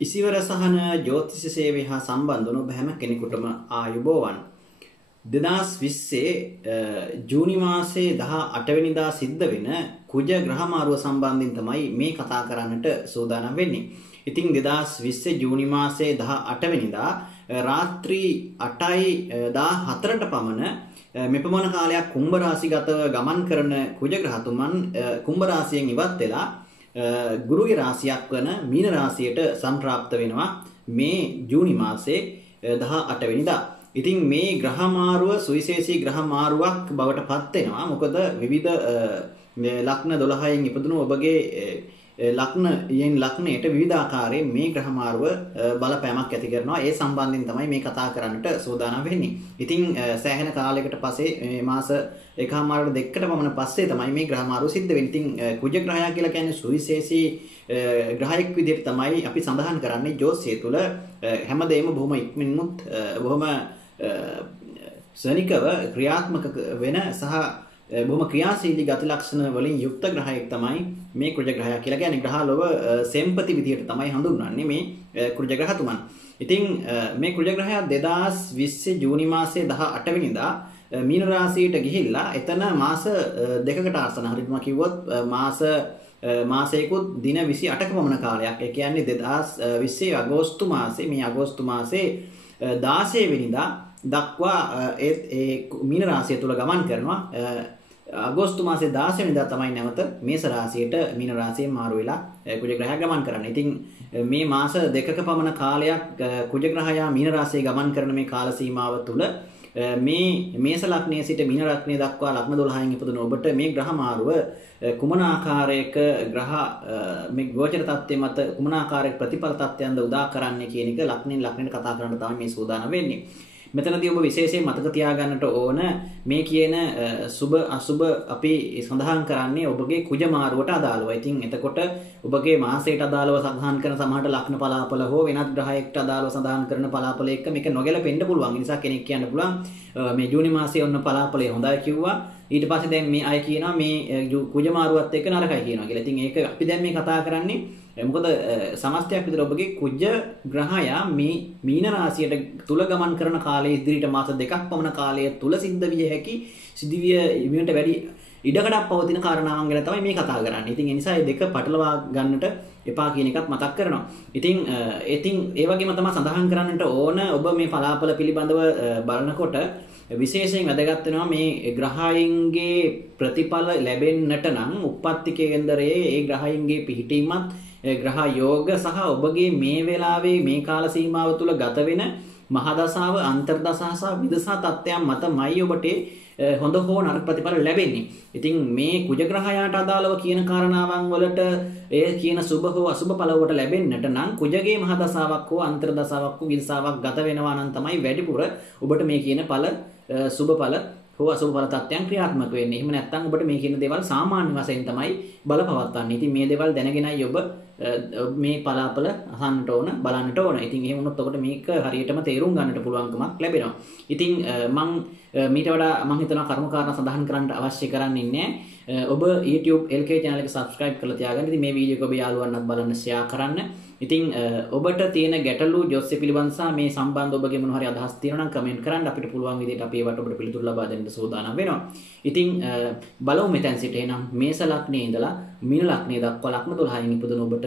ඉසිවර සහන ජ්‍යොතිෂ සේවය හා සම්බන්ධ වුණු හැම කෙනෙකුටම ආයුබෝවන්. 2020 ජූනි මාසයේ 18 වෙනිදා සිද්ධ වෙන කුජ ග්‍රහ මාරුව සම්බන්ධයෙන් තමයි මේ කතා කරන්නට සූදානම් වෙන්නේ. ඉතින් 2020 ජූනි මාසයේ 18 වෙනිදා රාත්‍රී 8:14ට පමණ මෙපමණ කාලයක් කුම්භ රාශිගතව ගමන් කරන කුජ ග්‍රහතුමන් කුම්භ රාශියෙන් ඉවත් වෙලා ගුරුගේ රාශියක් වන මීන රාශියට සම්ප්‍රාප්ත වෙනවා මේ ජූනි මාසයේ 18 වෙනිදා. ඉතින් මේ ග්‍රහ මාරුව සුවිශේෂී ග්‍රහ මාරුවක් බවට පත් වෙනවා. මොකද විවිධ ලග්න 12න් ඉපදුණු ඔබගේ ලග්නයට විවිධ ආකාරයෙන් මේ ග්‍රහ මාරුව බලපෑමක් ඇති කරනවා. ඒ සම්බන්ධයෙන් තමයි මේ කතා කරන්නට සූදානම් වෙන්නේ. ඉතින් සෑහෙන කාලයකට පස්සේ මේ මාස එකමාරකට දෙකකට පමණ පස්සේ තමයි මේ ග්‍රහ මාරුව සිද්ධ වෙන්නේ. ඉතින් කුජ ග්‍රහය කියලා කියන්නේ සුවිශේෂී ග්‍රහයක් විදිහට තමයි අපි සඳහන් කරන්නේ ජෝතිෂය තුළ. හැමදේම බොහොම ඉක්මනින්මුත් බොහොම ශනිකව ක්‍රියාත්මක වෙන සහ බොහොම ක්‍රියාශීලී ගති ලක්ෂණ වලින් යුක්ත ග්‍රහයක් තමයි මේ කුජ ග්‍රහය කියලා කියන්නේ. ග්‍රහලොව සෙම්පති විදිහට තමයි හඳුන්වන්නේ මේ කුජ ග්‍රහතුමන්. ඉතින් මේ කුජ ග්‍රහය 2020 ජූනි මාසයේ 18 වෙනිදා මීන රාශියට ගිහිල්ලා එතන මාස දෙකකට ආසන්න හරියටම කිව්වොත් මාසයකුත් දින 28ක පමණ කාලයක්. ඒ කියන්නේ 2020 අගෝස්තු මාසයේ මේ අගෝස්තු මාසයේ 16 වෙනිදා දක්වා ඒ මීන රාශිය තුල ගමන් කරනවා. අගෝස්තු මාසයේ 16 වෙනිදා තමයි නැවත මේස රාශියට මීන රාශියෙන් මාරු වෙලා කුජ ග්‍රහය ගමන් කරන්නේ. ඉතින් මේ මාස දෙකක පමණ කාලයක් කුජ ග්‍රහය මීන රාශියේ ගමන් කරන මේ කාල සීමාව තුල මේ මේස ලග්නයේ සිට මීන ලග්නය දක්වා ලග්න 12න් ඉපදුන ඔබට මේ ග්‍රහ මාරුව කුමන ආකාරයක ග්‍රහ මේ ගෝචර තත්ත්වයේ මත කුමන ආකාරයක ප්‍රතිඵල තත්ත්වයන්ද උදා කරන්නේ කියන එක ලග්නෙන් ලග්නට කතා කරන්න තමයි මේ සූදානම් වෙන්නේ. මෙතනදී ඔබ විශේෂයෙන් මතක තියාගන්නට ඕන මේ කියන සුබ අසුබ අපි සඳහන් කරන්නේ ඔබගේ කුජ මාරුවට අදාළව. ඉතින් එතකොට ඔබගේ මාසයට අදාළව සඳහන් කරන සමහරට ලග්න පලාපල හෝ වෙනත් ග්‍රහයකට අදාළව සඳහන් කරන පලාපල එක්ක මේක නොගැලපෙන්න පුළුවන්. ඒ නිසා කෙනෙක් කියන්න පුළුවන් මේ ජූනි මාසයේ ඔන්න පලාපලේ හොඳයි කිව්වා. ඊට පස්සේ දැන් මේ අය කියනවා මේ කුජ මාරුවත් එක්ක නරකයි කියනවා කියලා. ඉතින් ඒක අපි දැන් මේ කතා කරන්නේ මොකද සමස්තයක් විතර ඔබගේ කුජ ග්‍රහය මේ මීන රාශියට තුල ගමන් කරන කාලයේ ඉදිරියට මාස දෙකක් පමණ කාලය තුල සිද්ධ විය හැකි සිදුවිය වීමට වැඩි ඉඩකඩක් පවතින කාරණාවන් ගැන තමයි මේ කතා කරන්නේ. ඉතින් ඒ නිසා මේ දෙක පටලවා ගන්නට එපා කියන එකත් මතක් කරනවා. ඉතින් ඒ වගේම තමයි සඳහන් කරන්නට ඕන ඔබ මේ පලාපල පිළිබඳව බලනකොට විශේෂයෙන් වැදගත් වෙනවා මේ ග්‍රහයන්ගේ ප්‍රතිඵල ලැබෙන්නට නම් උප්පත්ති කේන්දරයේ ඒ ග්‍රහයන්ගේ පිහිටීමත් ග්‍රහ යෝග සහ ඔබගේ මේ වෙලාවේ මේ කාල සීමාව තුළ ගත වෙන මහදසාව අන්තර්දසා සහ විදසා තත්ත්වයන් මතමයි ඔබට හොඳ හෝ නරක ප්‍රතිඵල ලැබෙන්නේ. ඉතින් මේ කුජ ග්‍රහයාට අදාළව කියන කාරණාවන් වලට ඒ කියන සුබ හෝ අසුබ ඵල වලට ලැබෙන්නට නම් කුජගේ මහදසාවක් හෝ අන්තර්දසාවක් හෝ විදසාවක් ගත වෙනවා නම් තමයි වැඩිපුර ඔබට මේ කියන ඵල සුබ ඵල හෝ අසුබ ඵල තත්ත්වයන් ක්‍රියාත්මක වෙන්නේ. එහෙම නැත්නම් ඔබට මේ කියන දේවල් සාමාන්‍ය වශයෙන් තමයි බලපවත්වන්නේ. ඉතින් මේ දේවල් දැනගෙනයි ඔබ මේ පලාපල අහන්නට ඕන බලන්නට ඕන. ඉතින් එහෙම වුණොත් ඔබට මේක හරියටම තේරුම් ගන්නට පුළුවන්කමක් ලැබෙනවා. ඉතින් මම මීට වඩා මම හිතනවා කර්මකාරණ සඳහන් කරන්න අවශ්‍ය කරන්නේ නැහැ. ඔබ YouTube LK channel එක subscribe කරලා තියාගන්න. ඉතින් මේ වීඩියෝ එක ඔබ යාළුවන්වත් බලන්න share කරන්න. ඉතින් ඔබට තියෙන ගැටලු ජොත්ස්‍ය පිළිබඳ සහ මේ සම්බන්ධ ඔබගේ මොන හරි අදහස් තියෙනවා නම් කමෙන්ට් කරන්න. අපිට පුළුවන් විදිහට අපි ඒවට ඔබට පිළිතුරු ලබා දෙන්න සූදානම් වෙනවා. ඉතින් බලමු මෙතෙන් සිට එනම් මේස ලග්නයේ ඉඳලා මීන ලග්නයේ දක්වා ලග්න 12න් ඉපදුන ඔබට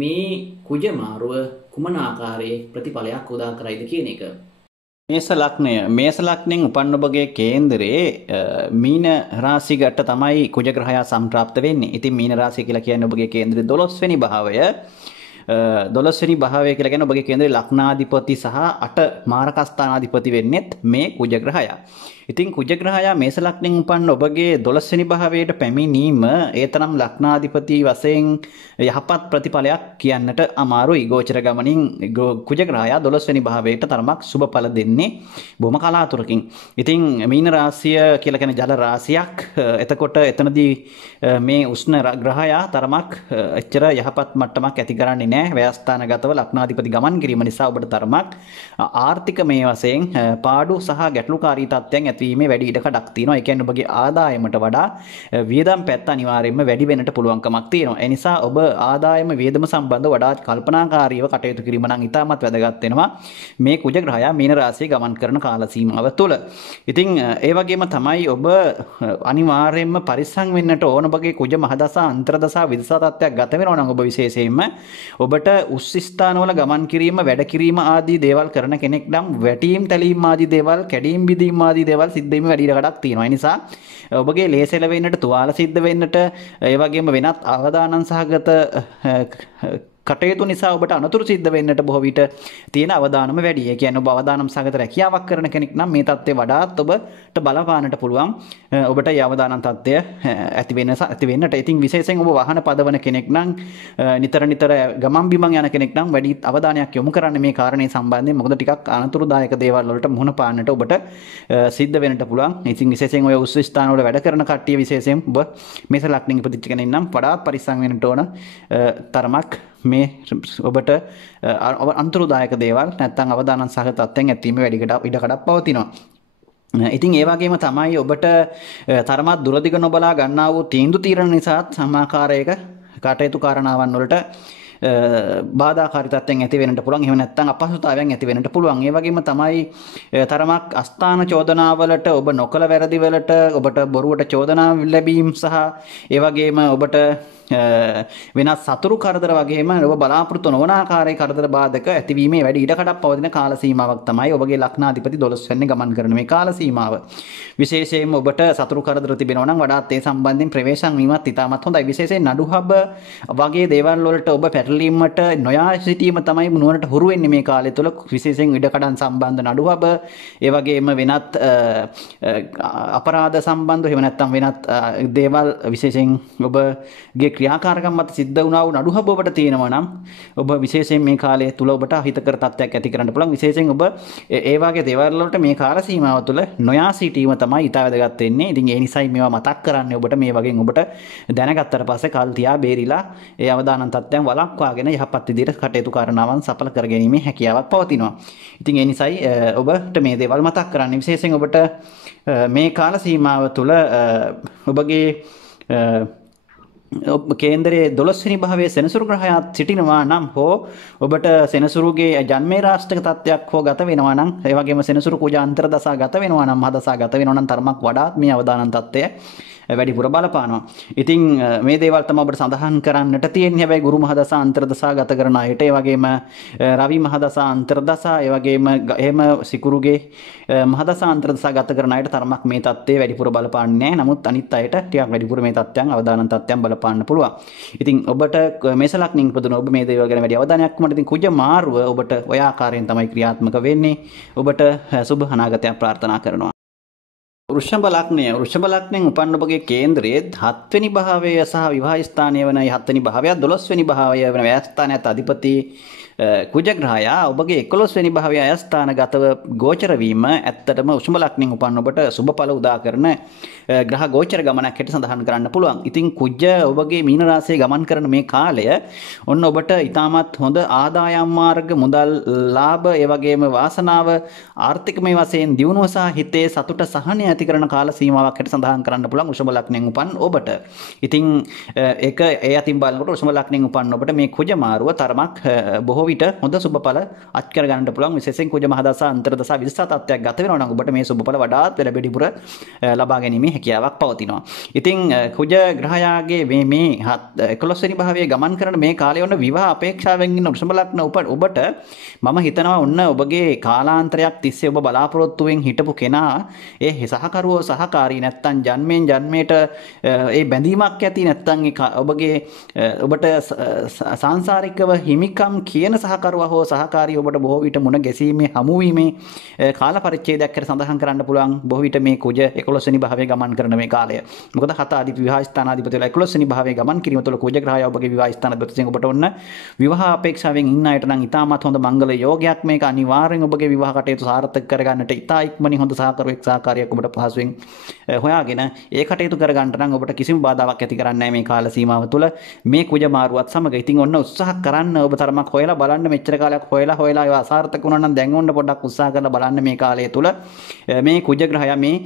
මේ කුජ මාරුව කුමන ආකාරයේ ප්‍රතිඵලයක් උදා කරයිද කියන එක. මේස ලග්නයෙන් උපන් ඔබගේ කේන්දරයේ මීන රාශියට තමයි කුජ ග්‍රහය සම්ප්‍රාප්ත වෙන්නේ. ඉතින් මීන රාශිය කියලා කියන්නේ ඔබගේ කේන්දරයේ 12 වෙනි භාවය. 12 වෙනි භාවය කියලා කියන්නේ ඔබගේ කේන්දරයේ ලග්නාධිපති සහ 8 මාරකස්ථානාධිපති වෙන්නේත් මේ කුජ ග්‍රහය. ඉතින් කුජ ග්‍රහය මේස ලග්නෙන් උපන් ඔබගේ 12 වෙනි භාවයට පැමිණීම ඒතරම් ලග්නාධිපති වශයෙන් යහපත් ප්‍රතිඵලයක් කියන්නට අමාරුයි. ගෝචර ගමනින් කුජ ග්‍රහය 12 වෙනි භාවයට තරමක් සුබ ඵල දෙන්නේ බොහොම කලාතුරකින්. ඉතින් මීන රාශිය කියලා කියන්නේ ජල රාශියක්. එතකොට එතනදී මේ උෂ්ණ ග්‍රහය තරමක් එච්චර යහපත් මට්ටමක් ඇති කරන්නේ නැහැ. ව්‍යයස්ථානගතව ලග්නාධිපති ගමන් කිරීම නිසා ඔබට තරමක් ආර්ථික මේ වශයෙන් පාඩු සහ ගැටලුකාරී තත්ත්වයන් ඇතිවීමේ වැඩි ඉඩකඩක් තියෙනවා. ඒ කියන්නේ ඔබගේ ආදායමට වඩා වියදම් පැත්ත අනිවාර්යයෙන්ම වැඩි වෙන්නට පුළුවන්කමක් තියෙනවා. ඒ නිසා ඔබ ආදායම වියදම සම්බන්ධව වඩාත් කල්පනාකාරීව කටයුතු කිරීම නම් ඉතාමත් වැදගත් වෙනවා මේ කුජ ග්‍රහයා මීන රාශියේ ගමන් කරන කාල සීමාව තුළ. ඉතින් ඒ වගේම තමයි ඔබ අනිවාර්යයෙන්ම පරිස්සම් වෙන්නට ඕන ඔබගේ කුජ මහදසා අන්තර්දසා විදසා තත්ත්වයක් ගත වෙනවා නම් ඔබ විශේෂයෙන්ම ඔබට උස් ස්ථානවල ගමන් කිරීම වැඩ කිරීම ආදී දේවල් කරන කෙනෙක් නම් වැටීම් තැලීම් ආදී දේවල් කැඩීම් බිඳීම් ආදී දේවල් සිද්ධ වීම වැඩි ඉඩකඩක් තියෙනවා. ඒ නිසා ඔබගේ ලේසෙල වෙන්නට තුවාල සිද්ධ වෙන්නට ඒ වගේම වෙනත් අවදානම් සහගත කටයුතු නිසා ඔබට අනතුරු සිද්ධ වෙන්නට බොහෝ විට තියෙන අවදානම වැඩි. ඒ කියන්නේ ඔබ අවදානම් සහගත රැකියාවක් කරන කෙනෙක් නම් මේ தත්ත්වය වඩාත් ඔබට බලපාන්නට පුළුවන්. ඔබට ඒ අවදානම් தත්ත්වය ඇති වෙන්නට. ඉතින් විශේෂයෙන් ඔබ වාහන පදවන කෙනෙක් නම් නිතර ගමන් බිමන් යන කෙනෙක් නම් වැඩි අවධානයක් යොමු කරන්න මේ කාරණේ සම්බන්ධයෙන්. මොකද ටිකක් අනතුරුදායක දේවල් වලට මුහුණ පාන්නට ඔබට සිද්ධ වෙන්නට පුළුවන්. ඉතින් විශේෂයෙන් ඔය උස් ස්ථාන වල වැඩ කරන කට්ටිය විශේෂයෙන් ඔබ මේස ලග්නෙක ඉපදිච්ච කෙනෙක් නම් වඩාත් පරිස්සම් වෙන්නට ඕන තරමක් මේ ඔබට අන්තරුදායක දේවල් නැත්නම් අවදානම් සහගත තත්ත්වයන් ඇතිවීම වැඩි ඉඩකඩක් පවතිනවා. ඉතින් ඒ වගේම තමයි ඔබට තරමක් දුරදිග නොබලා ගන්නා වූ තීන්දුව తీරන නිසාත් සමාකාරයක කටයුතු කාරණාවන් වලට බාධාකාරී තත්ත්වයන් ඇති වෙන්නට පුළුවන්. එහෙම නැත්නම් අපහසුතාවයන් ඇති වෙන්නට පුළුවන්. ඒ වගේම තමයි තරමක් අස්ථාන චෝදනාවලට ඔබ නොකල වැරදි වලට ඔබට බොරුවට චෝදනා ලැබීම් සහ ඒ වගේම ඔබට වෙනත් සතුරු කරදර වගේම ඔබ බලාපොරොත්තු නොවන ආකාරයේ කරදර බාධක ඇතිවීමේ වැඩි ඉඩකඩක් පවතින කාල සීමාවක් තමයි ඔබගේ ලග්නාධිපති 12 වෙනි ගමන් කරන මේ කාල සීමාව. විශේෂයෙන්ම ඔබට සතුරු කරදර තිබෙනවා නම් වඩාත් ඒ සම්බන්ධයෙන් ප්‍රවේශම් වීමත් ඉතාමත් හොඳයි. විශේෂයෙන් නඩුහබ වගේ දේවල් වලට ඔබ පැටලීමට නොයා සිටීම තමයි නුවණට හුරු වෙන්නේ මේ කාලය තුළ. විශේෂයෙන් ඉඩකඩම් සම්බන්ධ නඩුහබ ඒ වගේම වෙනත් අපරාධ සම්බන්ධ එහෙම නැත්නම් වෙනත් දේවල් විශේෂයෙන් ඔබගේ ක්‍රියාකාරකම් මත සිද්ධ වුණා වූ නඩුහබ ඔබට තියෙනවා නම් ඔබ විශේෂයෙන් මේ කාලය තුල ඔබට අහිතකර තත්ත්වයක් ඇති කරන්න පුළුවන්. විශේෂයෙන් ඔබ ඒ වගේ දේවල් වලට මේ කාල සීමාව තුළ නොයා සිටීම තමයි ඉතා වැදගත් වෙන්නේ. ඉතින් ඒ නිසායි මේවා මතක් කරන්නේ ඔබට මේ වගේ ඔබට දැනගත්තට පස්සේ කල් තියා බේරිලා ඒ අවදානම් තත්ත්වයන් වළක්වාගෙන යහපත් විදිහට කටයුතු කරනවන් සඵල කර ගැනීමේ හැකියාවක් පවතිනවා. ඉතින් ඒ නිසායි ඔබට මේ දේවල් මතක් කරන්නේ. විශේෂයෙන් ඔබට මේ කාල සීමාව තුළ ඔබගේ කේන්දරයේ 12 වෙනි භාවයේ සෙනසුරු ග්‍රහයාත් සිටිනවා නම් හෝ ඔබට සෙනසුරුගේ ජන්මේ රාෂ්ටක තත්ත්වයක් හෝ ගත වෙනවා නම් ඒ වගේම සෙනසුරු කුජ අන්තර්දසා ගත වෙනවා නම් මහදසා ගත වෙනවා නම් තරමක් වඩාත් මේ අවදානම් තත්ත්වය වැඩිපුර බලපානවා. ඉතින් මේ දේවල් තමයි ඔබට සඳහන් කරන්නට තියෙන්නේ. හැබැයි ගුරු මහදසා අන්තර්දසා ගත කරන අයට ඒ වගේම රවි මහදසා අන්තර්දසා ඒ වගේම එහෙම සිකුරුගේ මහදසා අන්තර්දසා ගත කරන අයට තරමක් මේ தත්ත්වය වැඩිපුර බලපාන්නේ නැහැ. නමුත් අනිත් අයට ටිකක් වැඩිපුර මේ தත්ත්වයන් අවදානම් තත්ත්වයන් බලපාන්න පුළුවන්. ඉතින් ඔබට මේස ලග්නින් ඉපදුන ඔබ මේ දේවල් ගැන වැඩි අවධානයක් යොමු ඉතින් කුජ මාරුව ඔබට ඔය ආකාරයෙන් තමයි ක්‍රියාත්මක වෙන්නේ. ඔබට සුබ අනාගතයක් ප්‍රාර්ථනා කරනවා. වෘෂභ ලග්නයෙන් උපන්න ඔබගේ කේන්දරයේ 7 වෙනි භාවය සහ විවාහ ස්ථානය වන 7 වෙනි භාවය 12 වෙනි භාවය වන ව්‍යයස්ථානයත් අධිපති කුජ ග්‍රහයා ඔබගේ 11 වෙනි භාවය අයස්ථානගතව ගෝචර වීම ඇත්තටම වෘෂභ ලග්නයෙන් උපන්න ඔබට සුබඵල උදා කරන ග්‍රහ ගෝචර ගමනක් හැටියට සඳහන් කරන්න පුළුවන්. ඉතින් කුජ ඔබගේ මීන රාශියේ ගමන් කරන මේ කාලය ඔන්න ඔබට ඉතාමත් හොඳ ආදායම් මාර්ග මුදල් ලාභ ඒ වගේම වාසනාව ආර්ථිකමය වශයෙන් දියුණුව සහ හිතේ සතුට සහනය ඇති කරන කාල සීමාවක් හැටියට සඳහන් කරන්න පුළුවන් වෘෂභ ලග්නයෙන් උපන් ඔබට. ඉතින් ඒක ඒ අතින් බලනකොට වෘෂභ ලග්නයෙන් උපන් ඔබට මේ කුජ මාරුව තරමක් බොහෝ විට හොඳ සුබඵල අත්කර ගන්නට පුළුවන්. විශේෂයෙන් කුජ මහදසා අන්තර්දසා විදසා තත්ත්වයක් ගත වෙනවා නම් ඔබට මේ සුබඵල වඩාත් වැඩිපුර ලබා ගැනීමේ හැකියාවක් පවතිනවා. ඉතින් කුජ ග්‍රහයාගේ මේ 11 වෙනි භාවයේ ගමන් කරන මේ කාලය වන විවාහ අපේක්ෂාවෙන් ඉන්න වෘෂභ ලග්න ඔබට මම හිතනවා ඔන්න ඔබගේ කාලාන්තරයක් තිස්සේ ඔබ බලාපොරොත්තුවෙන් හිටපු කෙනා ඒ සහකරුවෝ සහකාරී නැත්තම් ජන්මෙන් ජන්මයට ඒ බැඳීමක් ඇති නැත්තම් ඔබගේ ඔබට සංසාරිකව හිමිකම් කියන සහකරුවා හෝ සහකාරී ඔබට බොහෝ විට මුණ ගැසීමේ හමුවීමේ කාල පරිච්ඡේදයක් කර සඳහන් කරන්න පුළුවන්. බොහෝ විට මේ කුජ 11 වෙනි භාවයේ ගමන් කරන මේ කාලය. මොකද 7 ආදී විවාහ ස්ථානාධිපති වෙලා 11 වෙනි භාවයේ ගමන් කිරීම තුළ කුජ ග්‍රහය ඔබගේ විවාහ ස්ථානාධිපතියෙන් ඔබට ඔන්න විවාහ අපේක්ෂාවෙන් ඉන්න අයට නම් ඉතාමත් හොඳ මංගල යෝගයක් මේක. අනිවාර්යෙන් ඔබගේ විවාහ කටයුතු සාර්ථක කරගන්නට ඉතා ඉක්මනින් හොඳ සහකරුවෙක් සහකාරියක් ඔබට පහසුවෙන් හොයාගෙන ඒ කටයුතු කරගන්නට නම් ඔබට කිසිම බාධාවක් ඇති කරන්නේ නැහැ මේ කාල සීමාව තුළ මේ කුජ මාරුවත් සමග. ඉතින් ඔන්න උත්සාහ කරන්න ඔබ තරමක් හොයලා බලන්න. මෙච්චර කාලයක් හොයලා ඒවා අසාර්ථක වුණා නම් දැන් ඔන්න පොඩ්ඩක් උත්සාහ කරලා බලන්න මේ කාලය තුළ මේ කුජ ග්‍රහය මේ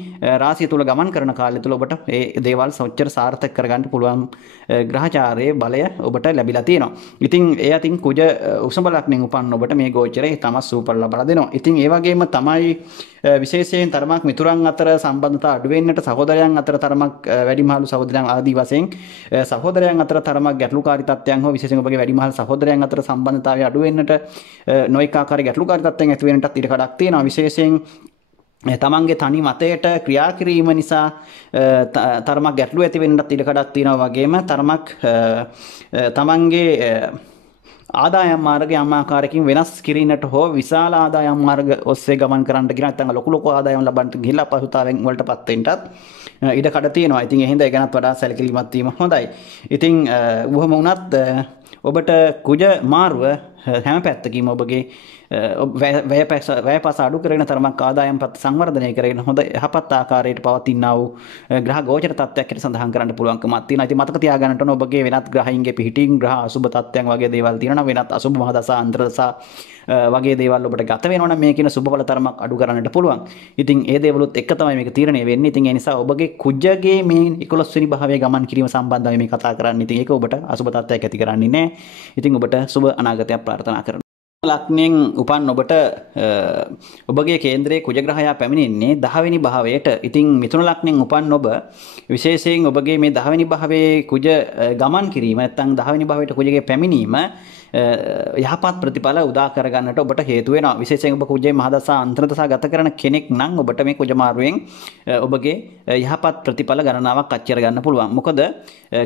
රාශිය තුළ ගමන් කරන කාලය තුළ ඔබට ඒ දේවල් සොච්චර සාර්ථක කරගන්න පුළුවන් ග්‍රහචාරයේ බලය ඔබට ලැබිලා තියෙනවා. ඉතින් ඒ අතින් කුජ උසඹ ලග්නෙන් උපන්න ඔබට මේ ගෝචරය තම සූපර ලබා දෙනවා. ඉතින් ඒ වගේම තමයි විශේෂයෙන් තරමක් මිතුරන් අතර සම්බන්ධතා අඩු වෙන්නට, සහෝදරයන් අතර තරමක් වැඩිමහල් සහෝදරයන් ආදී වශයෙන් සහෝදරයන් අතර තරමක් ගැටලුකාරී තත්ත්වයන් හෝ විශේෂයෙන් ඔබගේ වැඩිමහල් සහෝදරයන් අතර සම්බන්ධතාවය අඩු වෙන්නට, නොඑක ආකාරයේ ගැටලුකාරී තත්ත්වයන් ඇති වෙන්නටත් ඉඩ කඩක් තියෙනවා. විශේෂයෙන් තමන්ගේ තනි මතයට ක්‍රියා කිරීම නිසා තරමක් ගැටලු ඇති වෙන්නත් ඉඩ කඩක් තියෙනවා. වගේම තරමක් තමන්ගේ ආදායම් මාර්ගය යම් ආකාරයකින් වෙනස් කිරීමට හෝ විශාල ආදායම් මාර්ග ඔස්සේ ගමන් කරන්නට කියන නැත්නම් ලොකු ආදායම් ලබන්නට ගිහිල්ලා අපහසුතාවෙන් වලටපත් වෙන්නටත් ඉඩ කඩ තියෙනවා. ඉතින් එහෙනම් ඒ ගැනත් වඩා සැලකිලිමත් වීම හොඳයි. ඉතින් කොහොම වුණත් ඔබට කුජ මාරුව හැම පැත්තකින්ම ඔබගේ වැයපස අඩු කරගෙන තරමක් ආදායම් පත් සංවර්ධනය කරගෙන හොඳ යහපත් ආකාරයට පවතිනා වූ ග්‍රහ ගෝචර තත්ත්වයක් හැටියට සඳහන් කරන්න පුළුවන්කමක් තියෙනවා. ඉතින් මතක තියාගන්නට ඕන ඔබගේ වෙනත් ග්‍රහයින්ගේ පිහිටීම් ග්‍රහ අසුබ තත්ත්වයන් වගේ දේවල් තියෙනවා. වෙනත් අසුබ මහ දසා අන්තර දසා වගේ දේවල් ඔබට ගත වෙනවා නම් මේ කියන සුබඵල තරමක් අඩු කරන්නට පුළුවන්. ඉතින් ඒ දේවලුත් එක තමයි මේක තීරණය වෙන්නේ. ඉතින් ඒ නිසා ඔබගේ කුජගේ මේ 11 වෙනි භාවයේ ගමන් කිරීම සම්බන්ධව මේ කතා කරන්නේ. ඉතින් ඒක ඔබට අසුබ තත්ත්වයක් ඇති කරන්නේ නැහැ. ඉතින් ඔබට සුබ අනාගතයක් ප්‍රාර්ථනා කරනවා. ලග්නෙන් උපන් ඔබට ඔබගේ කේන්ද්‍රයේ කුජ ග්‍රහය පැමිණෙන්නේ 10 වෙනි භාවයට. ඉතින් මිථුන ලග්නෙන් උපන් ඔබ විශේෂයෙන් ඔබගේ මේ 10 වෙනි භාවයේ කුජ ගමන් කිරීම නැත්නම් 10 වෙනි භාවයට කුජගේ පැමිණීම යහපත් ප්‍රතිඵල උදා කරගන්නට ඔබට හේතු වෙනවා. විශේෂයෙන් ඔබ කුජේ මහදසා අන්තර්දසා ගත කරන කෙනෙක් නම් ඔබට මේ කුජ මාරුවෙන් ඔබගේ යහපත් ප්‍රතිඵල ගණනාවක් අච්චර ගන්න පුළුවන්. මොකද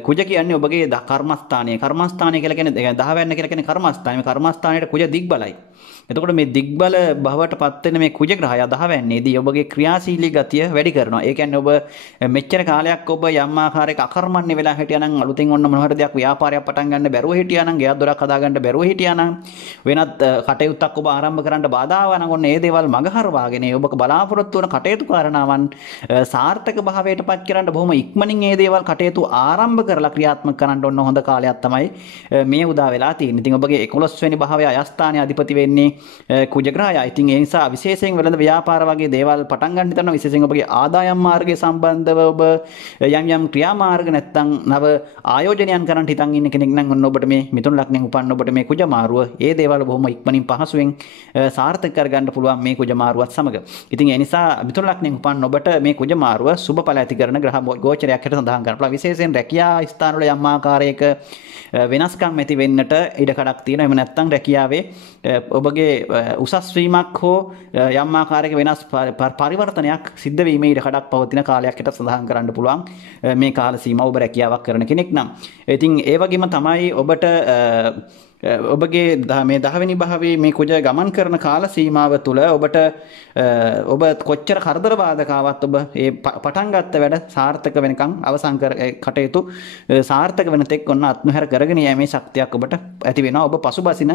කුජ කියන්නේ ඔබගේ කර්මස්ථානය. කර්මස්ථානය කියලා කියන්නේ 10 වෙන්න කියලා කියන්නේ කර්මස්ථානය. මේ කර්මස්ථානයේ කුජ දිග්බලයි. එතකොට මේ දිග්බල භවයට පත් වෙන මේ කුජ ග්‍රහය 10 වෙන්නේදී ඔබගේ ක්‍රියාශීලී ගතිය වැඩි කරනවා. ඒ කියන්නේ ඔබ මෙච්චර කාලයක් ඔබ යම් ආකාරයක අකර්මණ්‍ය වෙලා හිටියා නම්, අලුතෙන් ඔන්න මොන හරි දෙයක් ව්‍යාපාරයක් පටන් ගන්න බැරුව හිටියා නම්, ගෙයක් දොරක් හදා ගන්න බැරුව හිටියා නම්, වෙනත් කටයුත්තක් ඔබ ආරම්භ කරන්න බාධා ආවා නම්, ඔන්න ඒ දේවල් මගහරවාගෙන ඔබ බලාපොරොත්තු වන කටයුතු කාරණාවන් සාර්ථක භාවයට පත් කරන්න බොහොම ඉක්මනින් ඒ දේවල් කටයුතු ආරම්භ කරලා ක්‍රියාත්මක කරන්න ඔන්න හොඳ කාලයක් තමයි මේ උදා වෙලා තියෙන්නේ. ඉතින් ඔබගේ 11 වෙනි භාවයේ අයස්ථානයේ අධිපති වෙන්නේ කුජ ග්‍රහයයි. ඉතින් ඒ නිසා විශේෂයෙන් වෙළඳ ව්‍යාපාර වගේ දේවල් පටන් ගන්න හිතනවා. විශේෂයෙන් ඔබගේ ආදායම් මාර්ගය සම්බන්ධව ඔබ යම් ක්‍රියාමාර්ග නැත්නම් නව ආයෝජනයන් කරන්න හිතන් ඉන්න කෙනෙක් නම් ඔන්න ඔබට මේ මිථුන ලග්නෙන් උපන්න ඔබට මේ කුජ මාරුව ඒ දේවල් බොහොම ඉක්මනින් පහසුවෙන් සාර්ථක කරගන්න පුළුවන් මේ කුජ මාරුවත් සමග. ඉතින් ඒ නිසා මිථුන ලග්නෙන් උපන්න ඔබට මේ කුජ මාරුව සුබඵල ඇති කරන ග්‍රහ ගෝචරයක් හැටියට සඳහන් කරනවා. විශේෂයෙන් රැකියා ස්ථානවල යම් ආකාරයක වෙනස්කම් ඇති වෙන්නට ඉඩ කඩක් තියෙනවා. එහෙම නැත්නම් රැකියාවේ ඔබගේ උසස් වීමක් හෝ යම් ආකාරයක වෙනස් පරිවර්තනයක් සිද්ධ වීමේ ඉඩ කඩක් පවතින කාලයක් හැටියට සඳහන් කරන්න පුළුවන් මේ කාල සීමාව ඔබ රැකියාවක් කරන කෙනෙක් නම්. ඉතින් ඒ වගේම තමයි ඔබට ඔබගේ මේ 10 වෙනි භාවයේ මේ කුජ ගමන් කරන කාල සීමාව තුළ ඔබට ඔබ කොච්චර කරදර බාධකාවක් ඔබ ඒ පටන් ගත්ත වැඩ සාර්ථක වෙනකන් අවසන් කර කටයුතු සාර්ථක වෙන තෙක් ඔන්න අත්මහැර කරගෙන යෑමේ ශක්තියක් ඔබට ඇති වෙනවා. ඔබ පසුබසින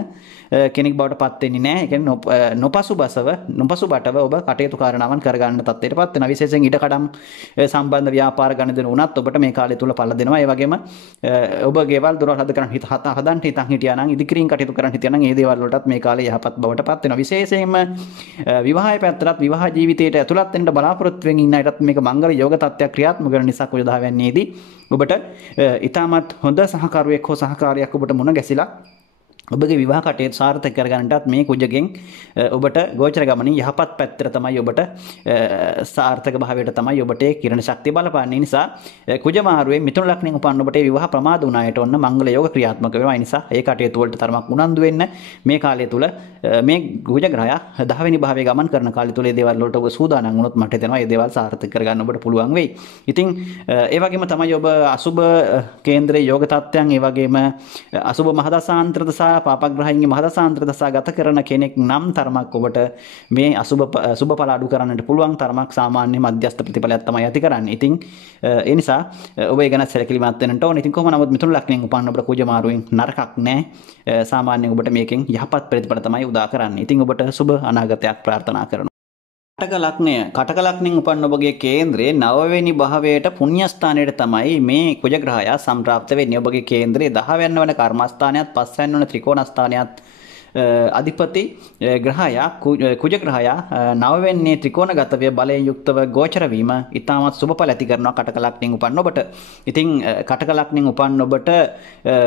කෙනෙක් බවට පත් වෙන්නේ නැහැ. ඒ කියන්නේ නොපසුබටව ඔබ කටයුතු කාරණාවන් කරගන්න තත්ත්වයට පත් වෙනවා. විශේෂයෙන් ඉඩකඩම් සම්බන්ධ ව්‍යාපාර ගණන් උනත් ඔබට මේ කාලය තුල පළ දෙනවා. ඒ වගේම ඔබ ගෙවල් දොරවල් හදන්න හිතන් හිටියා නම් ඉදිකිරීම කටයුතු කරන්න හිටියා නම් ඒ දේවල් වලටත් මේ කාලේ යහපත් බවට පත් වෙනවා. විශේෂයෙන්ම විවාහය පැත්තට විවාහ ජීවිතයට ඇතුළත් වෙන්න බලාපොරොත්තු වෙමින් ඉන්න අයටත් මේක මංගල යෝග තත්ත්වයක් ක්‍රියාත්මක කරන නිසා කුජ 10 වෙනියේදී ඔබට ඊටමත් හොඳ සහකාරුවෙක් හෝ සහකාරියක් ඔබට මුණ ගැසිලා ඔබගේ විවාහ කටයුතු සාර්ථක කරගන්නටත් මේ කුජගෙන් ඔබට ගෝචර ගමනින් යහපත් පැත්තට තමයි ඔබට සාර්ථක භාවයට තමයි ඔබට කිරණ ශක්තිය බලපාන්නේ. නිසා කුජ මාරුවේ මිථුන ලග්නෙන් උපන්න ඔබට විවාහ ප්‍රමාද වුණායට ඔන්න මංගල යෝග ක්‍රියාත්මක වෙනවා. ඒ නිසා ඒ කටයුතු වලට තරමක් උනන්දු වෙන්න මේ කාලය තුල මේ කුජ ග්‍රහය 10 වෙනි භාවයේ ගමන් කරන කාලය තුල ඒ දේවල් වලට ඔබ සූදානම් වුණොත් මට හිතෙනවා ඒ දේවල් සාර්ථක කරගන්න ඔබට පුළුවන් වෙයි. ඉතින් ඒ වගේම තමයි ඔබ අසුබ කේන්ද්‍රයේ යෝග තත්ත්වයන් ඒ වගේම අසුබ මහදසාන්තර දසා පාපග්‍රහයන්ගේ මහදසාන්තර දසා ගත කරන කෙනෙක් නම් තරමක් ඔබට මේ සුබ ඵල අඩු කරන්නට පුළුවන් තරමක් සාමාන්‍ය මධ්‍යස්ථ ප්‍රතිඵලයක් තමයි ඇති කරන්නේ. ඉතින් ඒ නිසා ඔබ ඒ ගැන සැලකිලිමත් වෙන්න ඕනේ. ඉතින් කොහොම නමුත් මිථුන ලග්නයෙන් උපන්න ඔබට කුජ මාරුවෙන් නරකක් නැහැ. සාමාන්‍යයෙන් ඔබට මේකෙන් යහපත් ප්‍රතිඵල තමයි උදා කරන්නේ. ඉතින් ඔබට සුබ අනාගතයක් ප්‍රාර්ථනා කරනවා. කටක ලග්නයෙන් උපන්න ඔබගේ කේන්ද්‍රයේ 9 වෙනි භාවයට පුණ්‍ය ස්ථානයට තමයි මේ කුජ ග්‍රහය සම්ප්‍රාප්ත වෙන්නේ. ඔබගේ කේන්ද්‍රයේ 10 වෙනි වන කර්මස්ථානයත් 5 වෙනි වන ත්‍රිකෝණ ස්ථානයත් අධිපති ග්‍රහයා කුජ ග්‍රහයා 9 වෙන්නේ ත්‍රිකෝණගත වේ බලයෙන් යුක්තව ගෝචර වීම ඉතාමත් සුබඵල ඇති කරනවා කටක ලග්නයෙන් උපන්න ඔබට. ඉතින් කටක ලග්නයෙන් උපන්න ඔබට